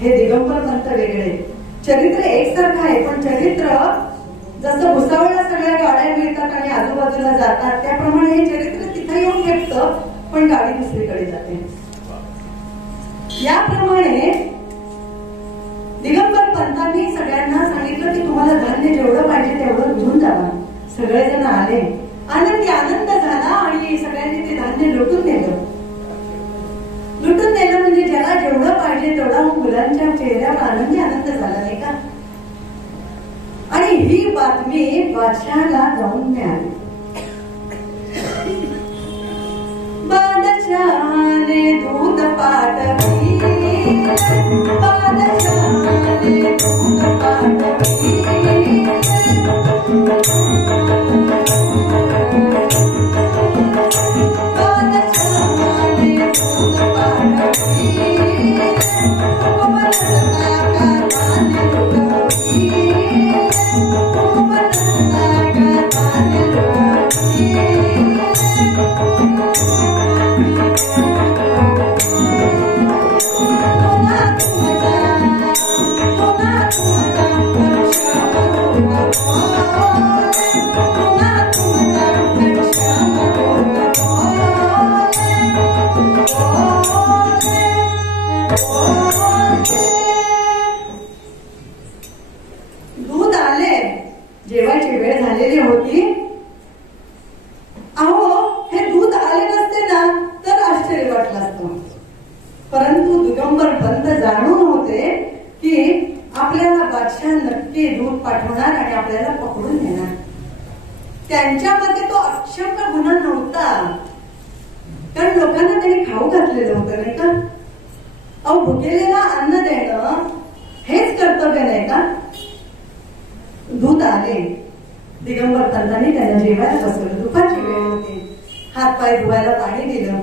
हे दिगंबर पंत वेगळे. चरित्र एकसारखं आहे, पण चरित्र जसं भुसावळला सगळ्या गाड्या मिळतात आणि आजूबाजूला जातात, त्याप्रमाणे हे चरित्र तिथे येऊन ठेपतं, पण गाडी दुसरीकडे जाते. याप्रमाणे दिगंबर पंतांनी सगळ्यांना सांगितलं की तुम्हाला धान्य जेवढं पाहिजे तेवढं घेऊन जावा. सगळेजण आले, आनंदी आनंद झाला आणि सगळ्यांनी ते धान्य लुटून नेलं. लुटून नेलं म्हणजे ज्याला जेवढं पाहिजे तेवढा मुलांच्या चेहऱ्यावर आनंदी आनंद झाला नाही का. आणि ही बातमी बादशाहला जाऊन मिळाली. बादशाहने दूध पाठवली, बादशाहने दूध पाठवली, बादशाहने दूध पाठवली, कोमलता का धान्य लुटवली, कोमलता का धान्य लुटवली. दूध आले, जेवायची वेळ झालेली होती. अहो, हे दूध आले नसते ना तर आश्चर्य वाटलं असतं. परंतु दिगंबर पंत जाणून होते की आपल्याला बादशाह नक्की दूध पाठवणार आणि आपल्याला पकडून नेणार. त्यांच्या मते तो अक्षम्य गुन्हा नव्हता, कारण लोकांना त्यांनी खाऊ घातलेलं होतं नाही का. अहो, भुकेलेला अन्न देणं हेच कर्तव्य नाही का. दूध आले, दिगंबर पंतांनी त्यांना जेवायला बसवलं. दुपारची वेळ होती, हात पाय धुवायला पाणी दिलं,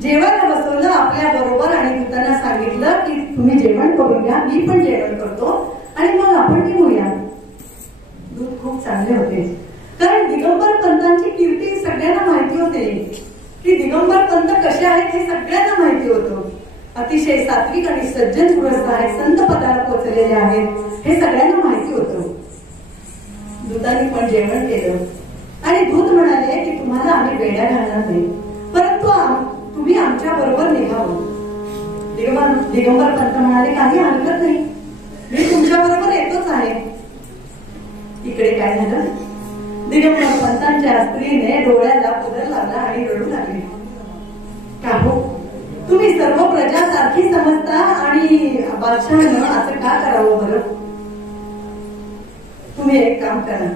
जेवायला बसवलं आपल्या बरोबर आणि दूतांना सांगितलं की तुम्ही जेवण करून घ्या, मी पण जेवण करतो आणि मग आपण निघूया. दूध खूप चांगले होते, कारण दिगंबर पंतांची कीर्ती सगळ्यांना माहिती होते की दिगंबर पंत कसे आहेत हे सगळ्यांना माहिती होतं. अतिशय सात्विक आणि सज्जन गृहस्थ आहेत, संत पदाला पोचलेले आहेत, हे सगळ्यांना माहिती होतं. दूतांनी पण जेवण केलं आणि दूत म्हणाले की तुम्हाला आम्ही वेड्या घालणार नाही, परंतु तुम्ही आमच्या बरोबर निघावं. दिगंबर पंत म्हणाले काही हरकत नाही, मी तुमच्या बरोबर येतोच आहे. इकडे काय झालं, दिगंबर पंतांच्या स्त्रीने डोळ्याला पदर लावला आणि रडू लागली. का हो, तुम्ही सर्व प्रजा सारखी समजता आणि बादशाहनं असं का करावं बरं. तुम्ही एक काम करा,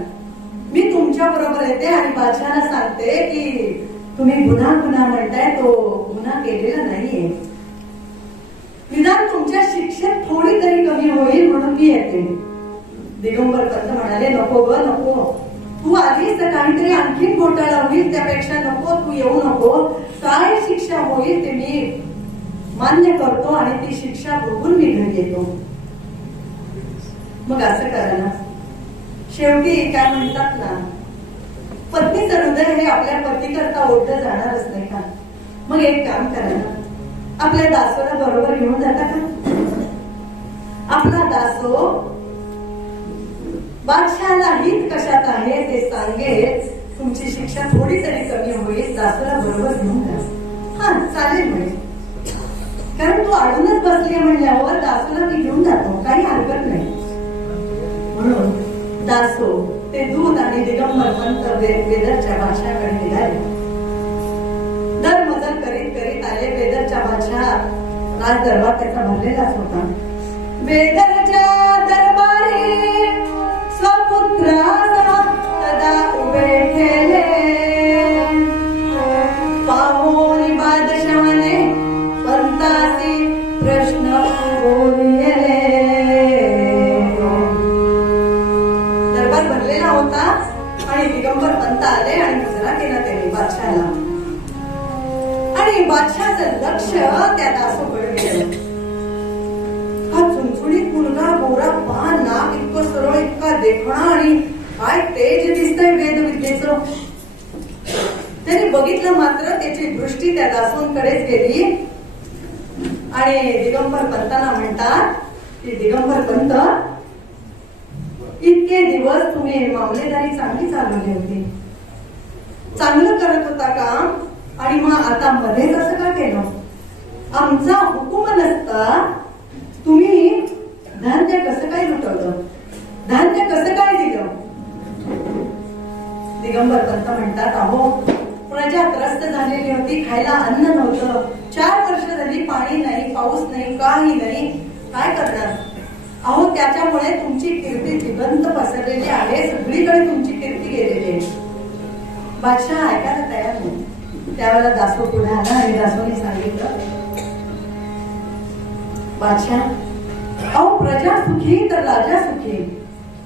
मी तुमच्या बरोबर येते आणि बादशाहला सांगते की तुम्ही गुन्हा म्हणताय, तो गुन्हा केलेला नाहीये, निदान तुमच्या शिक्षेत थोडी तरी कमी होईल म्हणून मी येते. दिगंबर पंत म्हणाले नको ग नको, तू आधीच काहीतरी आणखीन घोटाळा होईल, त्यापेक्षा नको, तू येऊ नको. काय शिक्षा होईल ते मी मान्य करतो आणि ती शिक्षा बघून मी घरी येतो. मग असं करा ना, शेवटी काय म्हणतात ना, पत्नीचं हृदय हे आपल्या पतीकरता ओढलं जाणारच नाही का. मग एक काम करा ना, आपल्या दासोला बरोबर घेऊन जाता का. आपला दासो बादशाहला हित कशात आहे ते सांगेल, तुमची शिक्षा थोडी तरी कमी होईल, दासोला बरोबर घेऊन जा. हा चालेल म्हणजे, कारण तू अडूनच बसली म्हणल्यावर दासोला मी घेऊन जातो, काही हरकत नाही. म्हणून दासो ते दूध आणि दिगंबर पंत बेदरच्या भाषाकडे निघाले. दरमजल करीत करीत आले. बेदरच्या भाषा राज दरबार त्याचा भरलेलाच होता. बेदरच्या दरबारी स्वपुत्राला तदा उभे केले, पाहोनी बादशाहने पंतासी प्रश्न बोलिले. लक्ष त्या दासोकडे गेलं. हा चुणचुणीत मुलगा, गोरा पान, नाक इतकं सरळ, इतका देखणा आणि काय तेज दिसतंय वेदविद्येचं. त्याने बघितलं, मात्र त्याची दृष्टी त्या दासोंकडेच गेली. आणि दिगंबर पंतांना म्हणतात की दिगंबर पंत, इतके दिवस तुम्ही मामलेदारी चांगली चालवली होती, चांगलं करत होता काम, आणि मग आता मध्येच असं का केलं? आमचा हुकूम नसता तुम्ही धान्य कसं काय लुटवलं, धान्य कसं काय दिलं? दिगंबर पंत म्हणतात, अहो प्रजा त्रस्त झालेली होती, खायला अन्न नव्हतं, 4 वर्ष झाली पाणी नाही, पाऊस नाही, काही नाही, काय करणार? अहो त्याच्यामुळे तुमची कीर्ती जिवंत पसरलेली आहे, सगळीकडे तुमची कीर्ती गेलेली आहे. बादशाह ऐकायला तयार नाही. त्यावेळेला दासो पुढे आला आणि दासोने सांगितलं, बादशाह, अहो प्रजा सुखी तर राजा सुखी,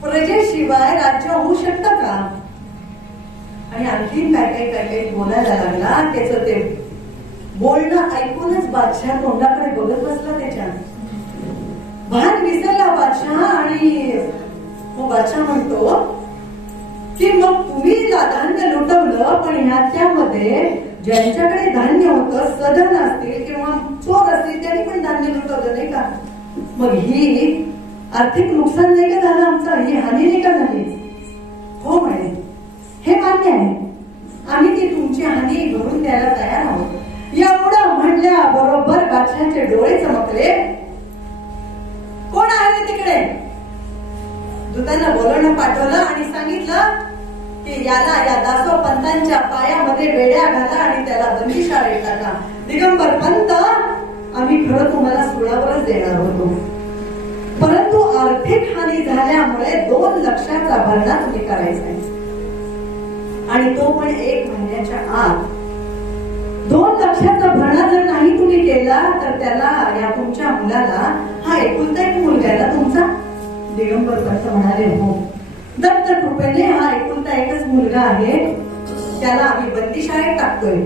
प्रजेशिवाय राज्य होऊ शकतं का? आणि आणखीन काय बोलायला लागला. त्याचं ते बोलणं ऐकूनच बादशाह तोंडाकडे बघत बसला. त्याच्या भान विसरला बादशाह. आणि मग बादशाह म्हणतो की मग तुम्ही धान्य लुटवलं, पण ह्याच्यामध्ये ज्यांच्याकडे धान्य होतं, सधन असतील किंवा चोर असतील, त्यांनी पण धान्य लुटवलं नाही का? मग ही आर्थिक नुकसान नाही का झालं आमचं? ही हानी नाही का झाली? हो म्हणे, हे मान्य आहे, आम्ही ती तुमची हानी भरून द्यायला तयार आहोत. एवढं म्हणल्या बरोबर बादशाहचे डोळे चमकले. कोण आहे तिकडे? दूतांना बोलवणं पाठवलं आणि सांगितलं की याला, या दासो पंतांच्या पायामध्ये बेड्या घाला आणि त्याला बंदीशाळेत टाका. दिगंबर पंत, आम्ही खरं तुम्हाला सुळावरच देणार होतो, परंतु आर्थिक हानी झाल्यामुळे 2 लक्षाचा भरणा तुम्ही करायचा आहे, आणि तो पण 1 महिन्याच्या आत. 2 लक्षाचा भरणा जर नाही तुम्ही केला तर त्याला, या तुमच्या मुलाला, हा एकुलता एक मुलगा आहे ना तुमचा? दिगंबर पंत म्हणाले, हो, दत्त कृपेने हा एकुलता एकच मुलगा आहे, त्याला आम्ही बंदीशाळेत टाकतोय,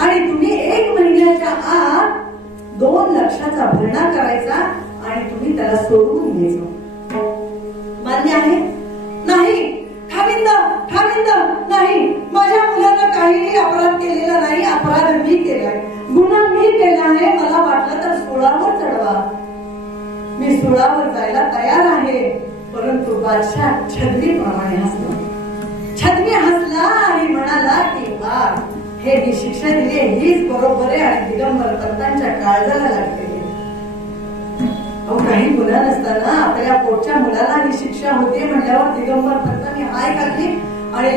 आणि तुम्ही 1 महिन्याच्या आत 2 लक्षाचा भरणा करायचा आणि तुम्ही त्याला सोडून घ्यायचं. मान्य आहे? नाही. खाविंद नाही, माझ्या मुलानं काहीही अपराध केलेला नाही, अपराध मी केलाय, गुन्हा मी केला आहे, मला वाटलं तर सुळावर चढवा, मी सुळावर जायला तयार आहे. परंतु बादशाह छद्मीप्रमाणे हसला. छद्मी हसला आणि म्हणाला की वा, हे मी शिक्षा दिली हीच बरोबर आहे. आणि दिगंबर पंतांच्या काळजाला लागते. अहो काही गुन्हा नसताना आपल्या पोटच्या मुलाला ही शिक्षा होते म्हणल्यावर दिगंबर पंतांनी हाय काढली आणि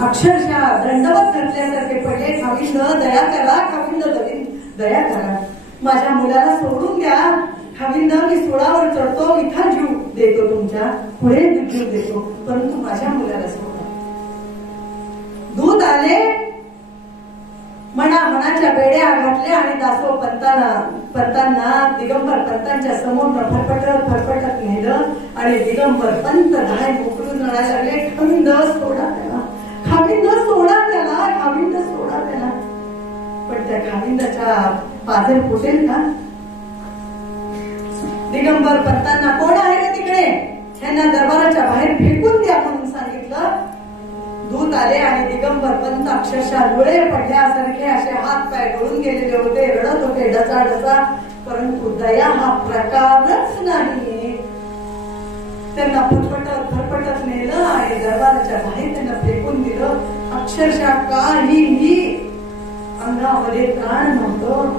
अक्षरशः दंडवत घातल्यासारखे पडले. खाविंद दया करा, खाविंद दया करा, माझ्या मुलाला सोडून द्या. खाविंद मी सोळावर चढतो, इथं जीव देतो, तुमच्या पुढे जीव देतो, परंतु माझ्या मुलाला सोडा. दूत आले, मनाच्या बेड्या घातल्या आणि दासो पंतांना दिगंबर पंतांच्या समोर फरफटत नेलं. आणि दिगंबर पंत धाय मोकळून रडायला लागले, खाविंद सोडा त्याला, खाविंद सोडा त्याला, खाविंद सोडा त्याला. पण त्या खाविंदाच्या पाझर फुटेल का? दिगंबर पंतांना, कोण आहे रे तिकडे, ह्यांना दरबाराच्या बाहेर फेकून द्या म्हणून सांगितलं. दूत आले आणि दिगंबर पंत अक्षरशः डोळे पडल्यासारखे असे हात पाय गळून गेलेले होते, रडत होते डचा. परंतु दया हा प्रकारच नाही. त्यांना फटफटत नेलं आणि दरबाराच्या बाहेर त्यांना फेकून दिलं. अक्षरशः काहीही अंगामध्ये प्राण नव्हतं,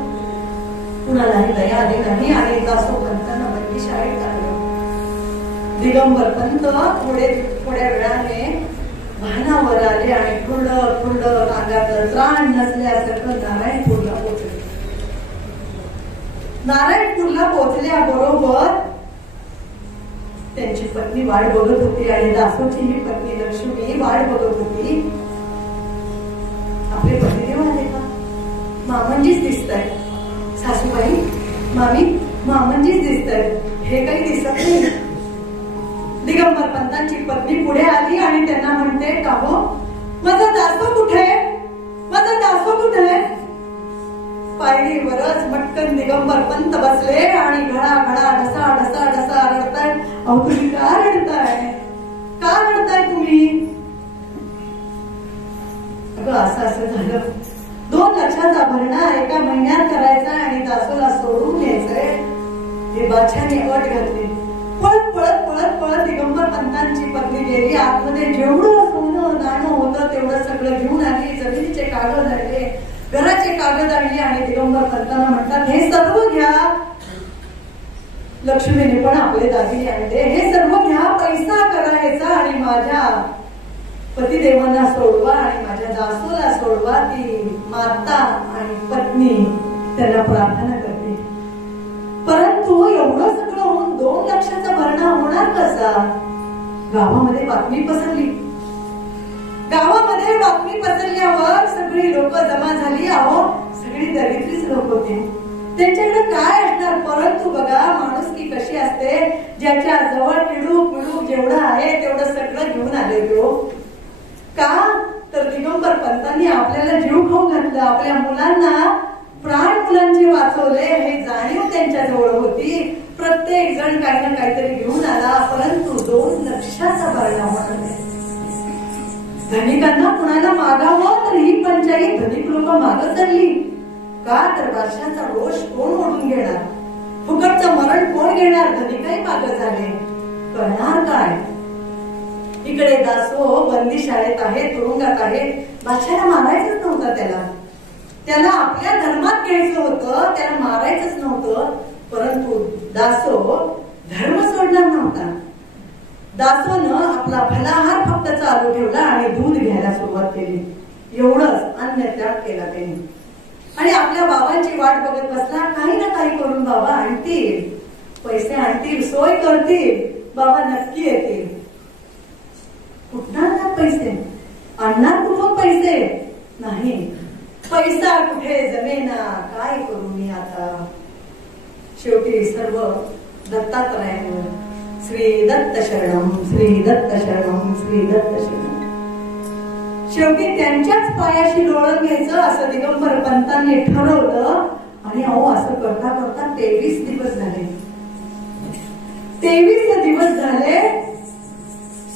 कुणालाही दया आली नाही. आणि दासो पंतांना बंदीशाळेत टाकलं. दिगंबर पंत थोड्या वेळाने भानावर आले आणि खुरड अंगातलं त्राण नसल्यासारखं नारायणपूरला पोहोचले. नारायणपूरला पोहोचल्याबरोबर त्यांची पत्नी वाट बघत होती आणि दासोची ही पत्नी लक्ष्मी वाट बघत होती. आपले पतिदेव आले का? मामंजीच दिसताय. सासूबाई, मामी, मामंजीच दिसताय, हे काही दिसत नाही. दिगंबर पंतांची पत्नी पुढे आली आणि त्यांना म्हणते, का हो, माझा दासो कुठे? माझा दासो कुठे? पायरीवरच मटकन दिगंबर पंत बसले आणि घडा घडा ढसा ढसा ढसा रडताय. अहो तुम्ही का रडताय? का रडताय तुम्ही? असं असं झालं. 2 लाखाचा भरणा एका महिन्यात करायचा आणि दासोला सोडून यायचंय. हे बादशाने अट घातली. पळत पळत पळत पळत दिगंबर पंतांची पत्नी गेली आतमध्ये. जेवढं सोनं नाणं होतं तेवढं सगळं घेऊन आली. जमिनीचे कागद आणले, घराचे कागद आणले आणि दिगंबर पंतांना म्हणतात हे सर्व घ्या. लक्ष्मीने पण आपले दागिने आणले. हे सर्व घ्या, पैसा करायचा आणि माझ्या पतिदेवांना सोडवा आणि माझ्या दासोला सोडवा. ती माता आणि पत्नी त्यांना प्रार्थना करते. परंतु एवढं सगळं होऊन 2 लाखाचा भरणा होणार कसा? गावामध्ये बातमी पसरली. गावामध्ये बातमी पसरल्यावर सगळी लोक जमा झाली. अहो सगळी दरिद्रीच लोक होते. त्यांच्याकडे काय असणार? परंतु बघा माणुसकी कशी असते. ज्याच्या जवळ किडूक पिडूक जेवढं आहे तेवढं सगळं घेऊन आले हो. का तर दिगंबर पंतांनी आपल्याला जीव खाऊ घातलं. आपल्या मुलांना, प्राण मुलांचे वाचवले हे जाणीव त्यांच्या जवळ होती. प्रत्येक जण काही ना काहीतरी घेऊन आला. परंतु 2 लाखाचा भरणा होणार नाही. धनिकांना कुणाला मागावं तर ही पंचायत धनिक लोक मागत चालली. का तर वर्षाचा रोष कोण ओढून घेणार? फुकटचं मरण कोण घेणार? धनिकही मागत झाले. करणार काय? इकडे दासो बंदी शाळेत आहे, तुरुंगात आहे. बादशाला मारायचंच नव्हतं. त्याला आपल्या धर्मात घ्यायचं होतं, त्याला मारायचंच नव्हतं. परंतु दासो धर्म सोडणार नव्हता. दासोनं आपला फलाहार फक्त चालू ठेवला आणि दूध घ्यायला सुरुवात केली. एवढंच अन्न त्याग केला त्याने आणि आपल्या बाबांची वाट बघत बसला. काही ना काही करून बाबा आणतील, पैसे आणतील, सोय करतील, बाबा नक्की येतील. कुठं आणणार पैसे? आणणार कुठून पैसे? नाही. पैसा कुठे जमेना, काय करू मी आता? शेवटी सर्व दत्तात्रयावर श्री दत्त शरणम, श्री दत्त शरणम, श्री दत्त शरणम. शेवटी त्यांच्याच पायाशी लोळण घ्यायचं असं दिगंबर पंतांनी ठरवलं. आणि अहो असं करता करता 23 दिवस झाले. 23 दिवस झाले.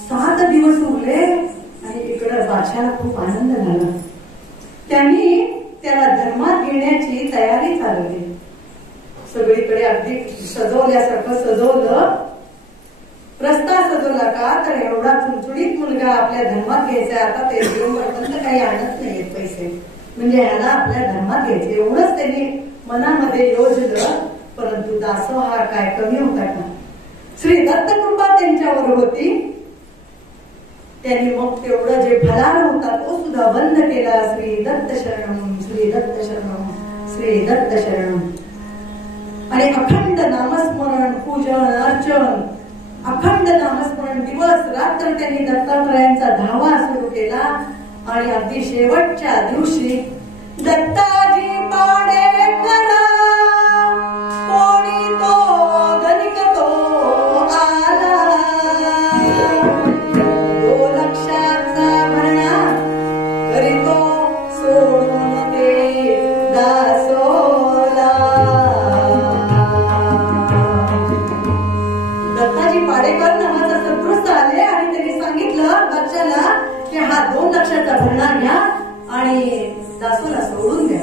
7 दिवस उरले आणि इकडं बादशाला खूप आनंद झाला. त्यांनी त्याला धर्मात घेण्याची तयारी चालवली. सगळीकडे अगदी सजवल्यासारखं सजवलं. रस्ता सजवला. का तर एवढा चुणचुणीत मुलगा आपल्या धर्मात घ्यायचा. आता ते दिगंबर काही आणत नाहीयेत पैसे, म्हणजे ह्याला आपल्या धर्मात घ्यायचे एवढंच त्यांनी मनामध्ये योजलं. परंतु दासो हा काय कमी होता का? श्री दत्त कृपा त्यांच्यावर होती. त्यांनी मग तेवढं जे फलाहार होता तो सुद्धा बंद केला. श्री दत्त शरणम, श्री दत्त शरणम, श्री दत्त शरणम. आणि अखंड नामस्मरण, पूजन अर्चन, अखंड नामस्मरण दिवस रात्र त्यांनी दत्तात्रयांचा धावा सुरू केला. आणि अगदी शेवटच्या दिवशी दत्ताजी पाडेकर कोणी तो धनिक तो आला. 2 लाखाचा भरणा करीतो सोडून दे दासोला. दत्ताजी पाडेकर नावाचा सत्पुरुष आले आणि त्यांनी सांगितलं बादशाला की हा 2 लाखाचा भरणा घ्या आणि दासोला सोडून द्या.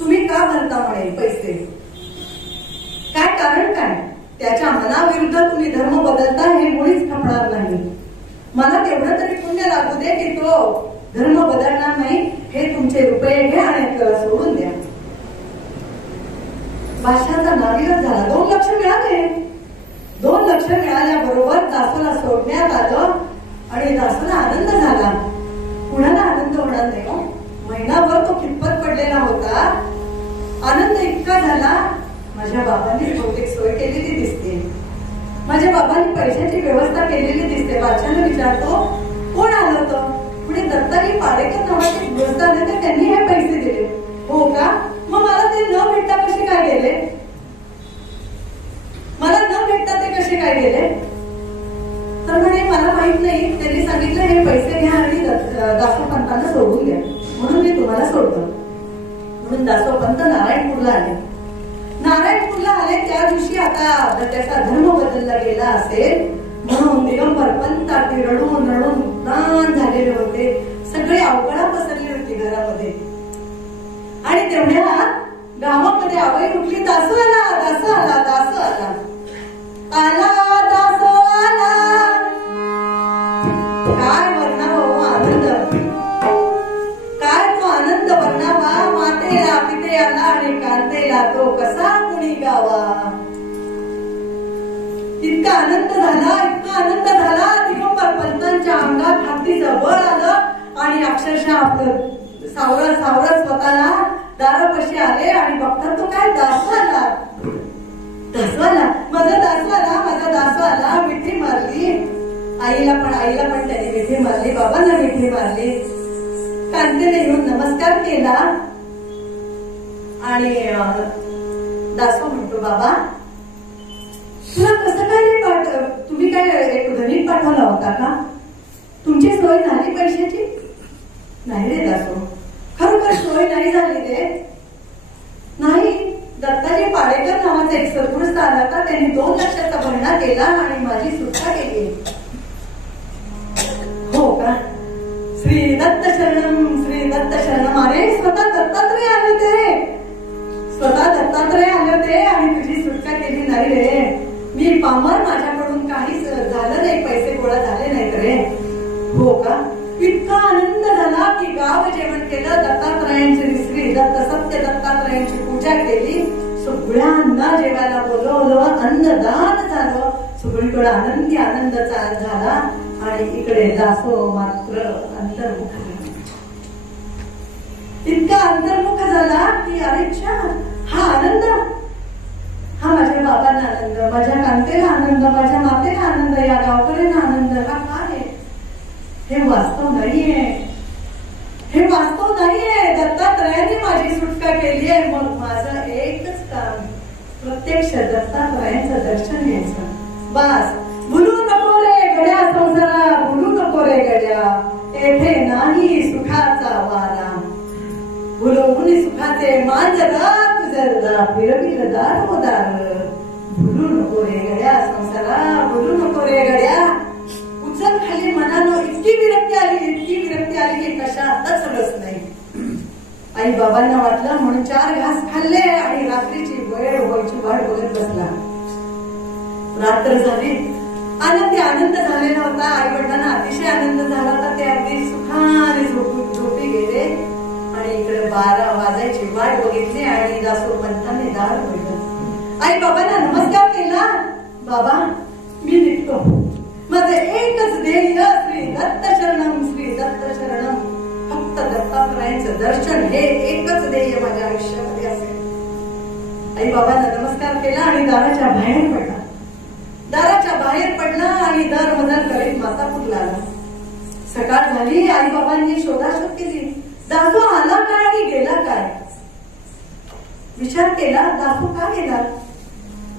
तुम्ही का भरता म्हणे पैसे? काय कारण काय? त्याच्या मनाविरुद्ध तुम्ही धर्म बदलता हे मुळीच खपणार नाही. मला तेवढं तरी पुण्य लागू दे की तो धर्म बदलणार नाही. हे तुमचे रुपये घ्या आणि त्याला सोडून द्या. बादशाचा नाविलाज झाला. 2 लाख मिळाले. 2 लाख मिळाल्याबरोबर दासोला सोडण्यात आलं आणि दासोला आनंद झाला. कुणाला आनंद होणार नाही हो? महिनाभर तो कितपत पडलेला होता. आनंद इतका झाला. माझ्या बाबांनी बहुतेक सोय केलेली दिसते. माझ्या बाबांनी पैशाची व्यवस्था केलेली दिसते. बादशाला विचारतो कोण आलं होतं? पुढे दत्ताजी पाडेकर नावाचे गृहस्थ आले तर त्यांनी हे पैसे दिले. हो का? मग मला ते न भेटता कसे काय गेले? मला न भेटता ते कसे काय गेले? तर म्हणे मला माहित नाही. त्यांनी सांगितलं हे पैसे घ्या आणि दासोपंतांना सोडून द्या म्हणून मी तुम्हाला सोडतो. म्हणून दासोपंत नारायणपूरला आले. नारायणपूरला आले त्या दिवशी आता त्याचा धर्म बदलला गेला असेल म्हणून दिगंबर पंतांनी रडून रडून ताण झालेले होते. सगळे अवघडा पसरली होती घरामध्ये. आणि तेवढ्या गावामध्ये आवई उठली, दासो आला, दासो आला, दासो आला, आला दासो आला. काय वर्णावा आनंद, काय तो आनंद वर्णावा. मातेला पिते आला आणि कांतेला तो कसा कुणी गावा. इतका आनंद झाला, इतका आनंद झाला. दिगंबर पंतांच्या अंगात हातीचं बळ आलं आणि अक्षरशः आपलं सावरत सावरत स्वतःला दारापाशी आले आणि बघतात तो काय दासो आला, दासो आला, माझा दासो आला, माझा दासो आला. मिठी मारली आईला पण त्याने मिठी मारली, बाबांना मिठी मारली. कांतेने येऊन नमस्कार केला आणि दासो म्हणतो, बाबा तुला कसं काय तुम्ही काय एक गणित पाठवला होता का? तुमची सोय झाली पैशाची? नाही रे दासो, खरोखर सोय नाही झाली रे. नाही, दत्ताजी पाडेकर नावाचा एक सद्गुरुस्थ आला का, त्यांनी 2 लक्षाचा भरणा केला आणि माझी सुटका केली. हो का? श्री दत्त शरणम, श्री दत्त शरणम. अरे स्वतः दत्तात्रय आले ते, स्वतः दत्तात्रय आले होते आणि तुझी सुटका केली. नाही रे, मी पामर, माझ्याकडून काहीच झालं नाही, पैसे गोळा झाले नाहीत रे. हो का? इतका आनंद झाला की गाव जेवण केलं, दत्तात्रयांची श्री दत्त सत्य दत्तात्रयांची पूजा केली, सगळ्यांना जेवायला बोलवलं, अन्नदान झालं, सगळीकडे आनंदी आनंद झाला. आणि इकडे दासो मात्र अंतर्मुख, इतका अंतर्मुख झाला की अरे हा आनंद, हा माझ्या बाबांना आनंद, माझ्या कांतेला आनंद, माझ्या मातेला आनंद, या गावकऱ्यांना आनंद, हा काय? हे वास्तव नाहीये, हे वास्तव नाहीये. दत्तात्रयाने माझी सुटका केली आहे. मग माझं एकच काम, प्रत्यक्ष दत्तात्रयांचं दर्शन घ्यायचं. बस, भुलू नको रे गड्या संसारा, भुलू नको रे गड्या, येथे नाही सुखाचा वारा. भुलवून सुखाचे मांजरा, तुझा फिरविल दारोदार. भुलू नको रे गड्या संसारा, भुलू नको रे गड्या. उचल खाली मनानं इतकी विरक्ती आली, इतकी विरक्ती आली की कशातच रस नाही. आई बाबांना वाटलं म्हणून 4 घास खाल्ले आणि रात्रीची वेळ व्हायची वाट बघत बसला. रात्र झाली, आनंदी आनंद झालेला होता. आई वडिलांना अतिशय आनंद झाला होता. ते अगदी सुखाने झोपी गेले आणि इकडे 12 वाजायची वाट बघितली आणि दासोपंतांनी दार उघडलं. आई बाबांना नमस्कार केला. बाबा मी निघतो, माझं एकच ध्येय श्री दत्त शरणम, श्री दत्त शरणम. फक्त दत्तात्रयांचं दर्शन हे एकच ध्येय माझ्या आयुष्यामध्ये असेल. आई बाबांना नमस्कार केला आणि दाराच्या बाहेर पडला. दाराच्या बाहेर पडला आणि दर मदर करीत मातापूरला आला. सकाळ झाली. आई बाबांनी शोधाशोध केली. दासो आला काय आणि गेला काय? विचार केला, दासो का गेला?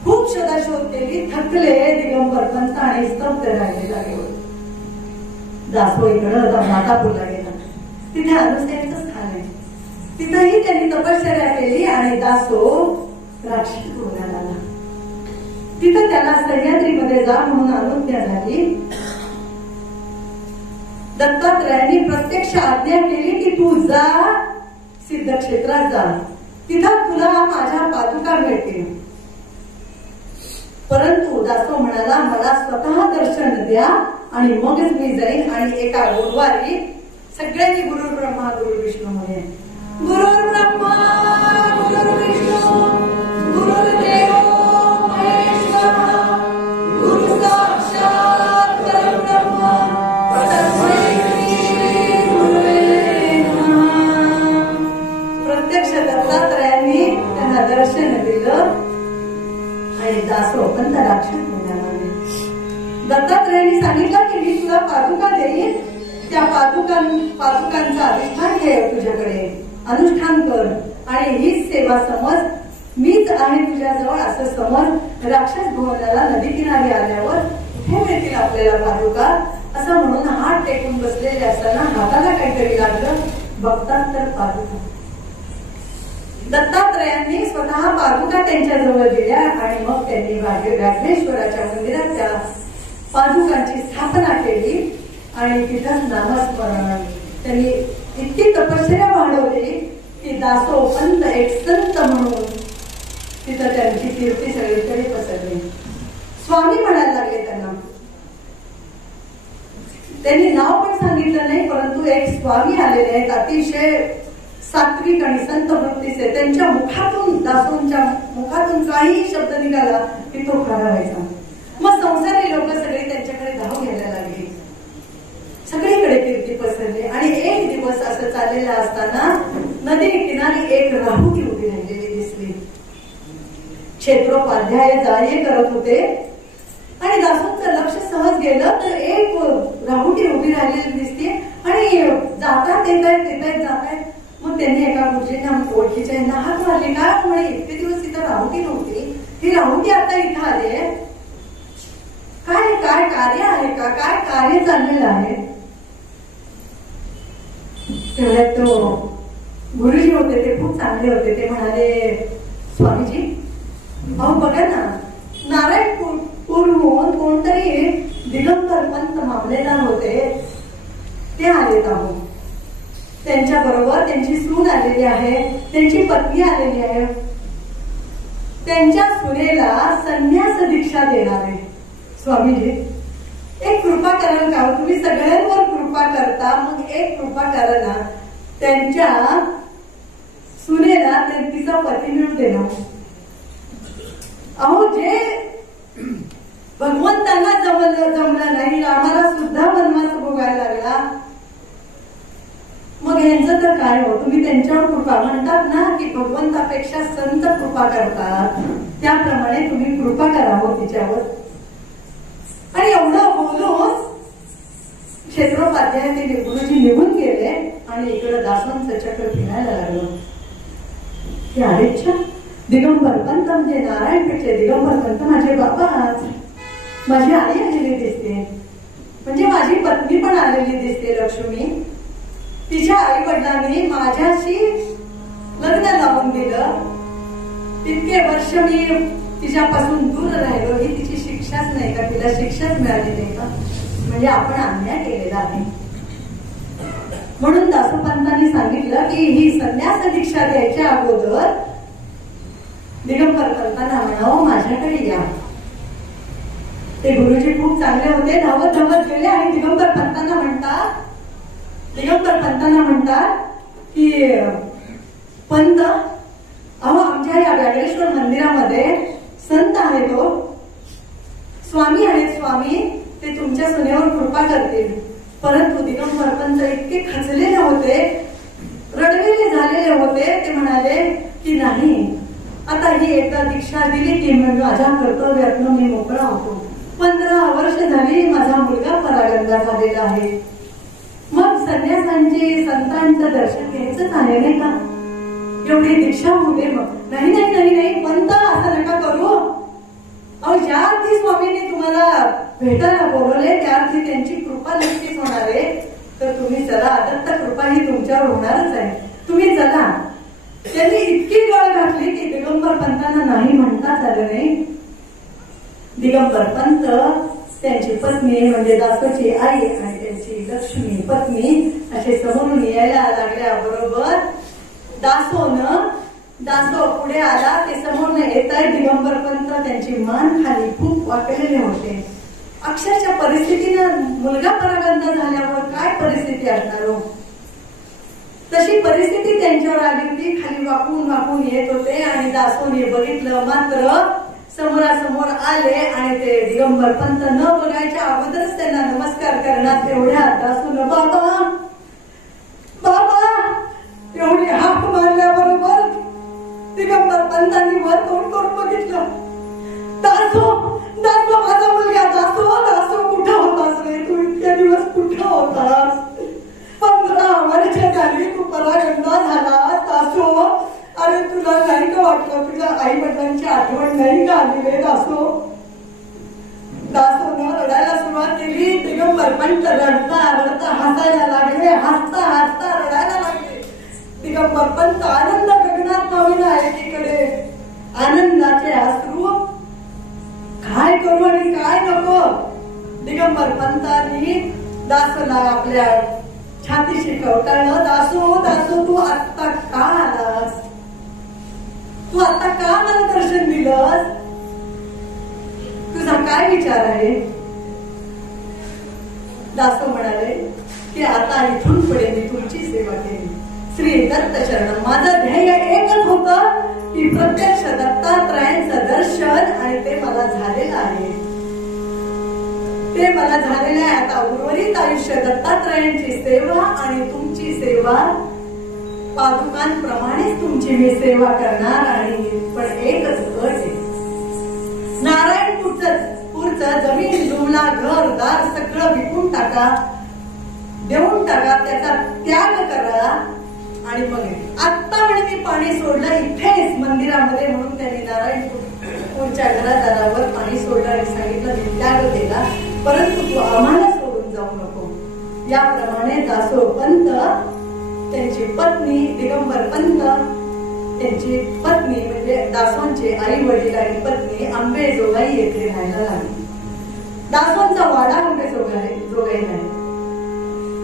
खूप शोधाशोध केली, थकले दिगंबर पंत आणि स्तब्ध राहिले जागेवर. दासो इकडं मातापूरला गेला. तिथे अनुसयांचं स्थान आहे. तिथेही त्यांनी तपश्चर्या केली आणि दासो राक्षस होण्याला आला. तिथं त्याला सह्याद्रीमध्ये जा म्हणून अनुज्ञा झाली. दत्तात्रयांनी प्रत्यक्ष आज्ञा केली की तू जा, सिद्धक्षेत्रात जा, तिथं तुला माझ्या पादुका मिळतील. परंतु दासो म्हणाला, मला स्वतः दर्शन द्या आणि मगच मी जाईन. आणि एका गुरुवारी सगळ्यांनी गुरु ब्रह्मा गुरु विष्णू म्हणे. गुरु ब्रह्मा गुरु विष्णू गुरुदेव महेश्वर, गुरु साक्षात परब्रह्म, तस्मै श्री गुरुवे नमः. प्रत्यक्ष दत्तात्रयांनी त्यांना दर्शन दिलं आणि दासोपंत राक्षस होण्याला आले. दत्तात्रयांनी सांगितलं की मी तुला पादुका देईन, त्या पादुकांचा अधिष्ठान ठेव, तुझ्याकडे अनुष्ठान कर आणि हीच सेवा समज, मीच आहे तुझ्याजवळ असं समज. राक्षस भुवनाला नदी किनारी आल्यावर हे मिळतील आपल्याला पादुका असं म्हणून हात टेकून बसलेले असताना हाताला काहीतरी लागलं. बघतात तर पादुका. दत्तात्रयांनी स्वतः पादुका त्यांच्या जवळ दिल्या आणि मग त्यांनी व्याघ्रेश्वराच्या मंदिरात त्या पादुकांची स्थापना केली आणि तिथंच नामस्मरण त्यांनी इतकी तपश्चर्या वाढवली की दासोपंत एक संत म्हणून तिथं त्यांची कीर्ती सगळीकडे पसरली. स्वामी म्हणायला लागले त्यांना. त्यांनी नाव पण सांगितलं नाही, परंतु एक स्वामी आलेले आहेत अतिशय सात्विक आणि संत वृत्तीचे. त्यांच्या मुखातून दासोंच्या मुखातून काही शब्द निघाला की तो खरा व्हायचा. मग संसारी लोक सगळे त्यांच्याकडे धाव घ्यायला लागली. सगळीकडे कीर्ती पसरली आणि एक दिवस असं चाललेलं असताना नदी किनारी एक राहुटी उभी राहिलेली दिसली. क्षेत्रोपाध्याय जाये करत होते आणि दासोंचं लक्ष सहज गेलं तर एक राहुटी उभी राहिलेली दिसते आणि जातात येत जातायत. मग त्यांनी एका गुरुजींना ओळखीच्या यांना हात मारले. का म्हणे इतके दिवस इथं राहुटी नव्हती, ही राहुटी आता इथं आली. काय काय कार्य आहे का, काय कार्य चाललेलं आहे. तेवढ्यात तो गुरुजी होते ते खूप चांगले होते. ते म्हणाले स्वामीजी अहो बघा ना, नारायणपूरहून कोणतरी दिगंबर पंत मामलेदार होते, ते आलेत आहो. त्यांच्या बरोबर त्यांची सून आलेली आहे, त्यांची पत्नी आलेली आहे. त्यांच्या सुनेला संन्यास दीक्षा देणार आहे. स्वामीजी एक कृपा कराल का, तुम्ही सगळ्यांवर कृपा करता, मग एक कृपा करा ना, त्यांच्या सुनेला तिचा पती मिळून देणार. अहो जे भगवंतांना जमलं नाही, आम्हाला सुद्धा वनवास भोगायला लागला, मग यांचं तर काय हो. तुम्ही त्यांच्यावर कृपा म्हणतात ना की भगवंतापेक्षा संत कृपा करतात, त्याप्रमाणे तुम्ही कृपा करावं तिच्यावर. आणि एवढं बोलून क्षेत्रोपाध्याय ते गुरुजी निघून गेले आणि इकडं दासोंचं चक्र फिरायला लागलं की अरेच्छा, दिगंबर पंत म्हणजे नारायणपेठचे दिगंबर पंत माझे बाबा, माझी आई आलेली दिसते, म्हणजे माझी पत्नी पण आलेली दिसते लक्ष्मी. तिच्या आई वडिलांनी माझ्याशी लग्न लावून दिलं, तितके वर्ष मी तिच्यापासून दूर राहिलो, ही तिची शिक्षाच नाही का, तिला शिक्षाच मिळाली नाही का, म्हणजे आपण अन्याय केलेला आहे. म्हणून दासोपंतांनी सांगितलं की ही संन्यास दीक्षा द्यायच्या अगोदर दिगंबर पंतांना म्हणावं माझ्याकडे या. ते गुरुजी खूप चांगले होते, धावत धावत गेले आणि दिगंबर पंतांना म्हणतात की पंत अहो आमच्या या व्याघ्रेश्वर मंदिरामध्ये संत आहे, तो स्वामी आहेत, स्वामी ते तुमच्या सुनेवर कृपा करतील. परंतु दिगंबर पंत इतके खचलेले होते, रडलेले झालेले होते. ते म्हणाले की नाही, आता ही एकदा दीक्षा दिली की माझ्या कर्तव्यातून मी मोकळा होतो. 15 वर्ष झाली माझा मुलगा परागंदा झालेला आहे, मग संन्यासांची संतांचं दर्शन घ्यायचंच आहे नाही का, एवढी दीक्षा होऊ दे. मग नाही नाही नाही नाही पंत असं नका करू. अहो ज्या अर्थी स्वामींनी तुम्हाला भेटायला बोलवले त्या अर्थी त्यांची कृपा नक्कीच होणार आहे, तर तुम्ही चला, दत्त कृपा ही तुमच्यावर होणारच आहे, तुम्ही चला. त्यांनी इतकी गळ घातली की दिगंबर पंतांना नाही म्हणताच आलं नाही. दिगंबर पंत त्यांची पत्नी म्हणजे दासोची आई आणि त्यांची लक्ष्मी पत्नी असे समोरून यायला लागल्याबरोबर दासो पुढे आला. ते समोर येत आहे दिगंबर पंत, त्यांची मान खाली खूप वाकलेले होते. अक्षरशः परिस्थितीनं मुलगा परागंदा झाल्यावर काय परिस्थिती असणार हो, तशी परिस्थिती त्यांच्यावर आली होती. खाली वाकून वाकून येत होते आणि दासोने बघितलं, मात्र समोरासमोर आले आणि ते दिगंबर पंत न बघायच्या अगोदरच त्यांना नमस्कार करणार. तेवढ्या दासून बाबा बाबा एवढी हाक मारल्याबरोबर दिगंबर पंतांनी वर तोंड करून बघितलं. दासो दासो माझा मुलगा, दासो दासो कुठं होतास रे तू, इतके दिवस कुठं होतास, 15 वर्ष झाली तू परागंदा झाला दासो. अरे तुला नाही का वाटलं, तुझ्या आई वडिलांची आठवण नाही का आली रे दासो. दासोनं रडायला सुरुवात केली. दिगंबर पंत रडता रडता हसायला लागले, हसता हसता रडायला लागले. दिगंबर पंत आनंद गगनात पाविला एकीकडे आनंदाचे अश्रू, काय करू आणि काय नको. दिगंबर पंतांनी दासोला आपल्या छातीशी कवटाळलं, दासो दासो तू आत्ता का आलास, तू आता का मला दर्शन दिलंस, तुझा काय विचार आहे. दासो म्हणाले की आता इथून पुढे मी तुमची सेवा केली. श्री दत्त शरण, माझं ध्येय एकच होतं की प्रत्यक्ष दत्तात्रयांचं दर्शन, आणि ते मला झालेलं आहे. ते मला झालेलं आहे. आता उर्वरित आयुष्य दत्तात्रयांची सेवा आणि तुमची सेवा, पादुकांप्रमाणेच तुमची मी सेवा करणार. आणि पण एकच अट आहे, नारायणपूरचं जमीन जुमला घरदार सगळं विकून टाका, देऊन टाका, त्याचा त्याग करा. आणि मग आत्ता म्हणे मी पाणी सोडलं इथेच मंदिरामध्ये, म्हणून त्यांनी नारायणपूरच्या घरादारावर पाणी सोडलं आणि सांगितलं मी त्याग केला, परंतु तू आम्हाला सोडून जाऊ नको. याप्रमाणे दासो पंत, त्यांची पत्नी दिगंबर पंत, त्यांची पत्नी म्हणजे दासोंचे आई वडील आणि पत्नी आंबेजोगाई येथे राहायला लागली. दासोंचा वाडा आंबेजोगाई नाही.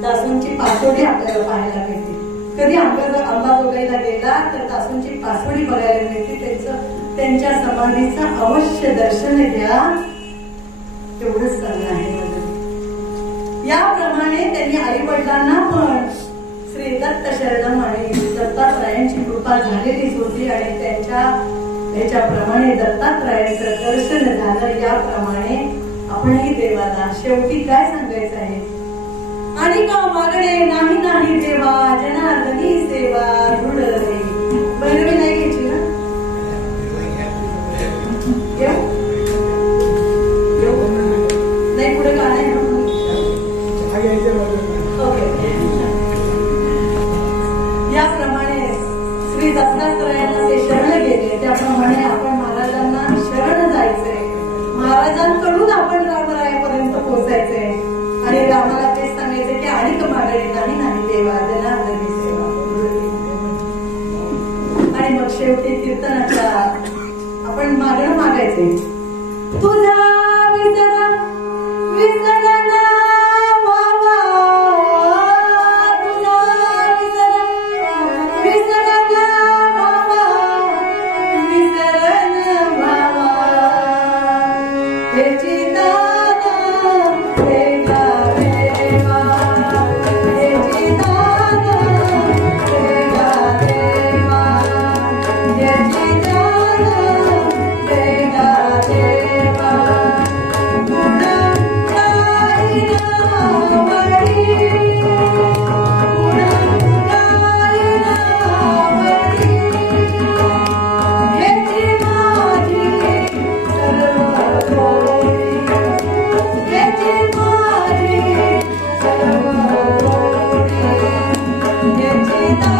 दासोंची पासोडी आपल्याला पाहायला मिळते. कधी अंबाजोगाईला गेला तर दासोंची पासोडी बघायला मिळते. त्यांच्या समाधीचं अवश्य दर्शन घ्या, तेवढंच चांगलं आहे. याप्रमाणे त्यांनी आई वडिलांना पण श्री दत्त शरणम आणि दत्तात्रयांची कृपा झालेलीच होती, आणि त्यांच्या ह्याच्याप्रमाणे दत्तात्रयांचं दर्शन झालं. याप्रमाणे आपणही देवाला शेवटी काय सांगायचं आहे, आणि का मागणे नाही नाही देवा, जनार्दनी सेवा दृढ रे. भैरवी नाही घ्यायची ना, नाही पुढे गाणं आहे. याप्रमाणे श्री दत्तात्रयांना ते शरण गेले, त्याप्रमाणे आपण महाराजांना शरण जायचंय, महाराजांकडून आपण रामरायापर्यंत पोहोचायचंय. आणि रामाला तेच सांगायचं की आणिक मागणे नाही नाही देवा, जनार्दनी सेवा. आणि मग शेवटी कीर्तनाच्या आपण मागणं मागायचे, तुझा विसरा विसरा Jai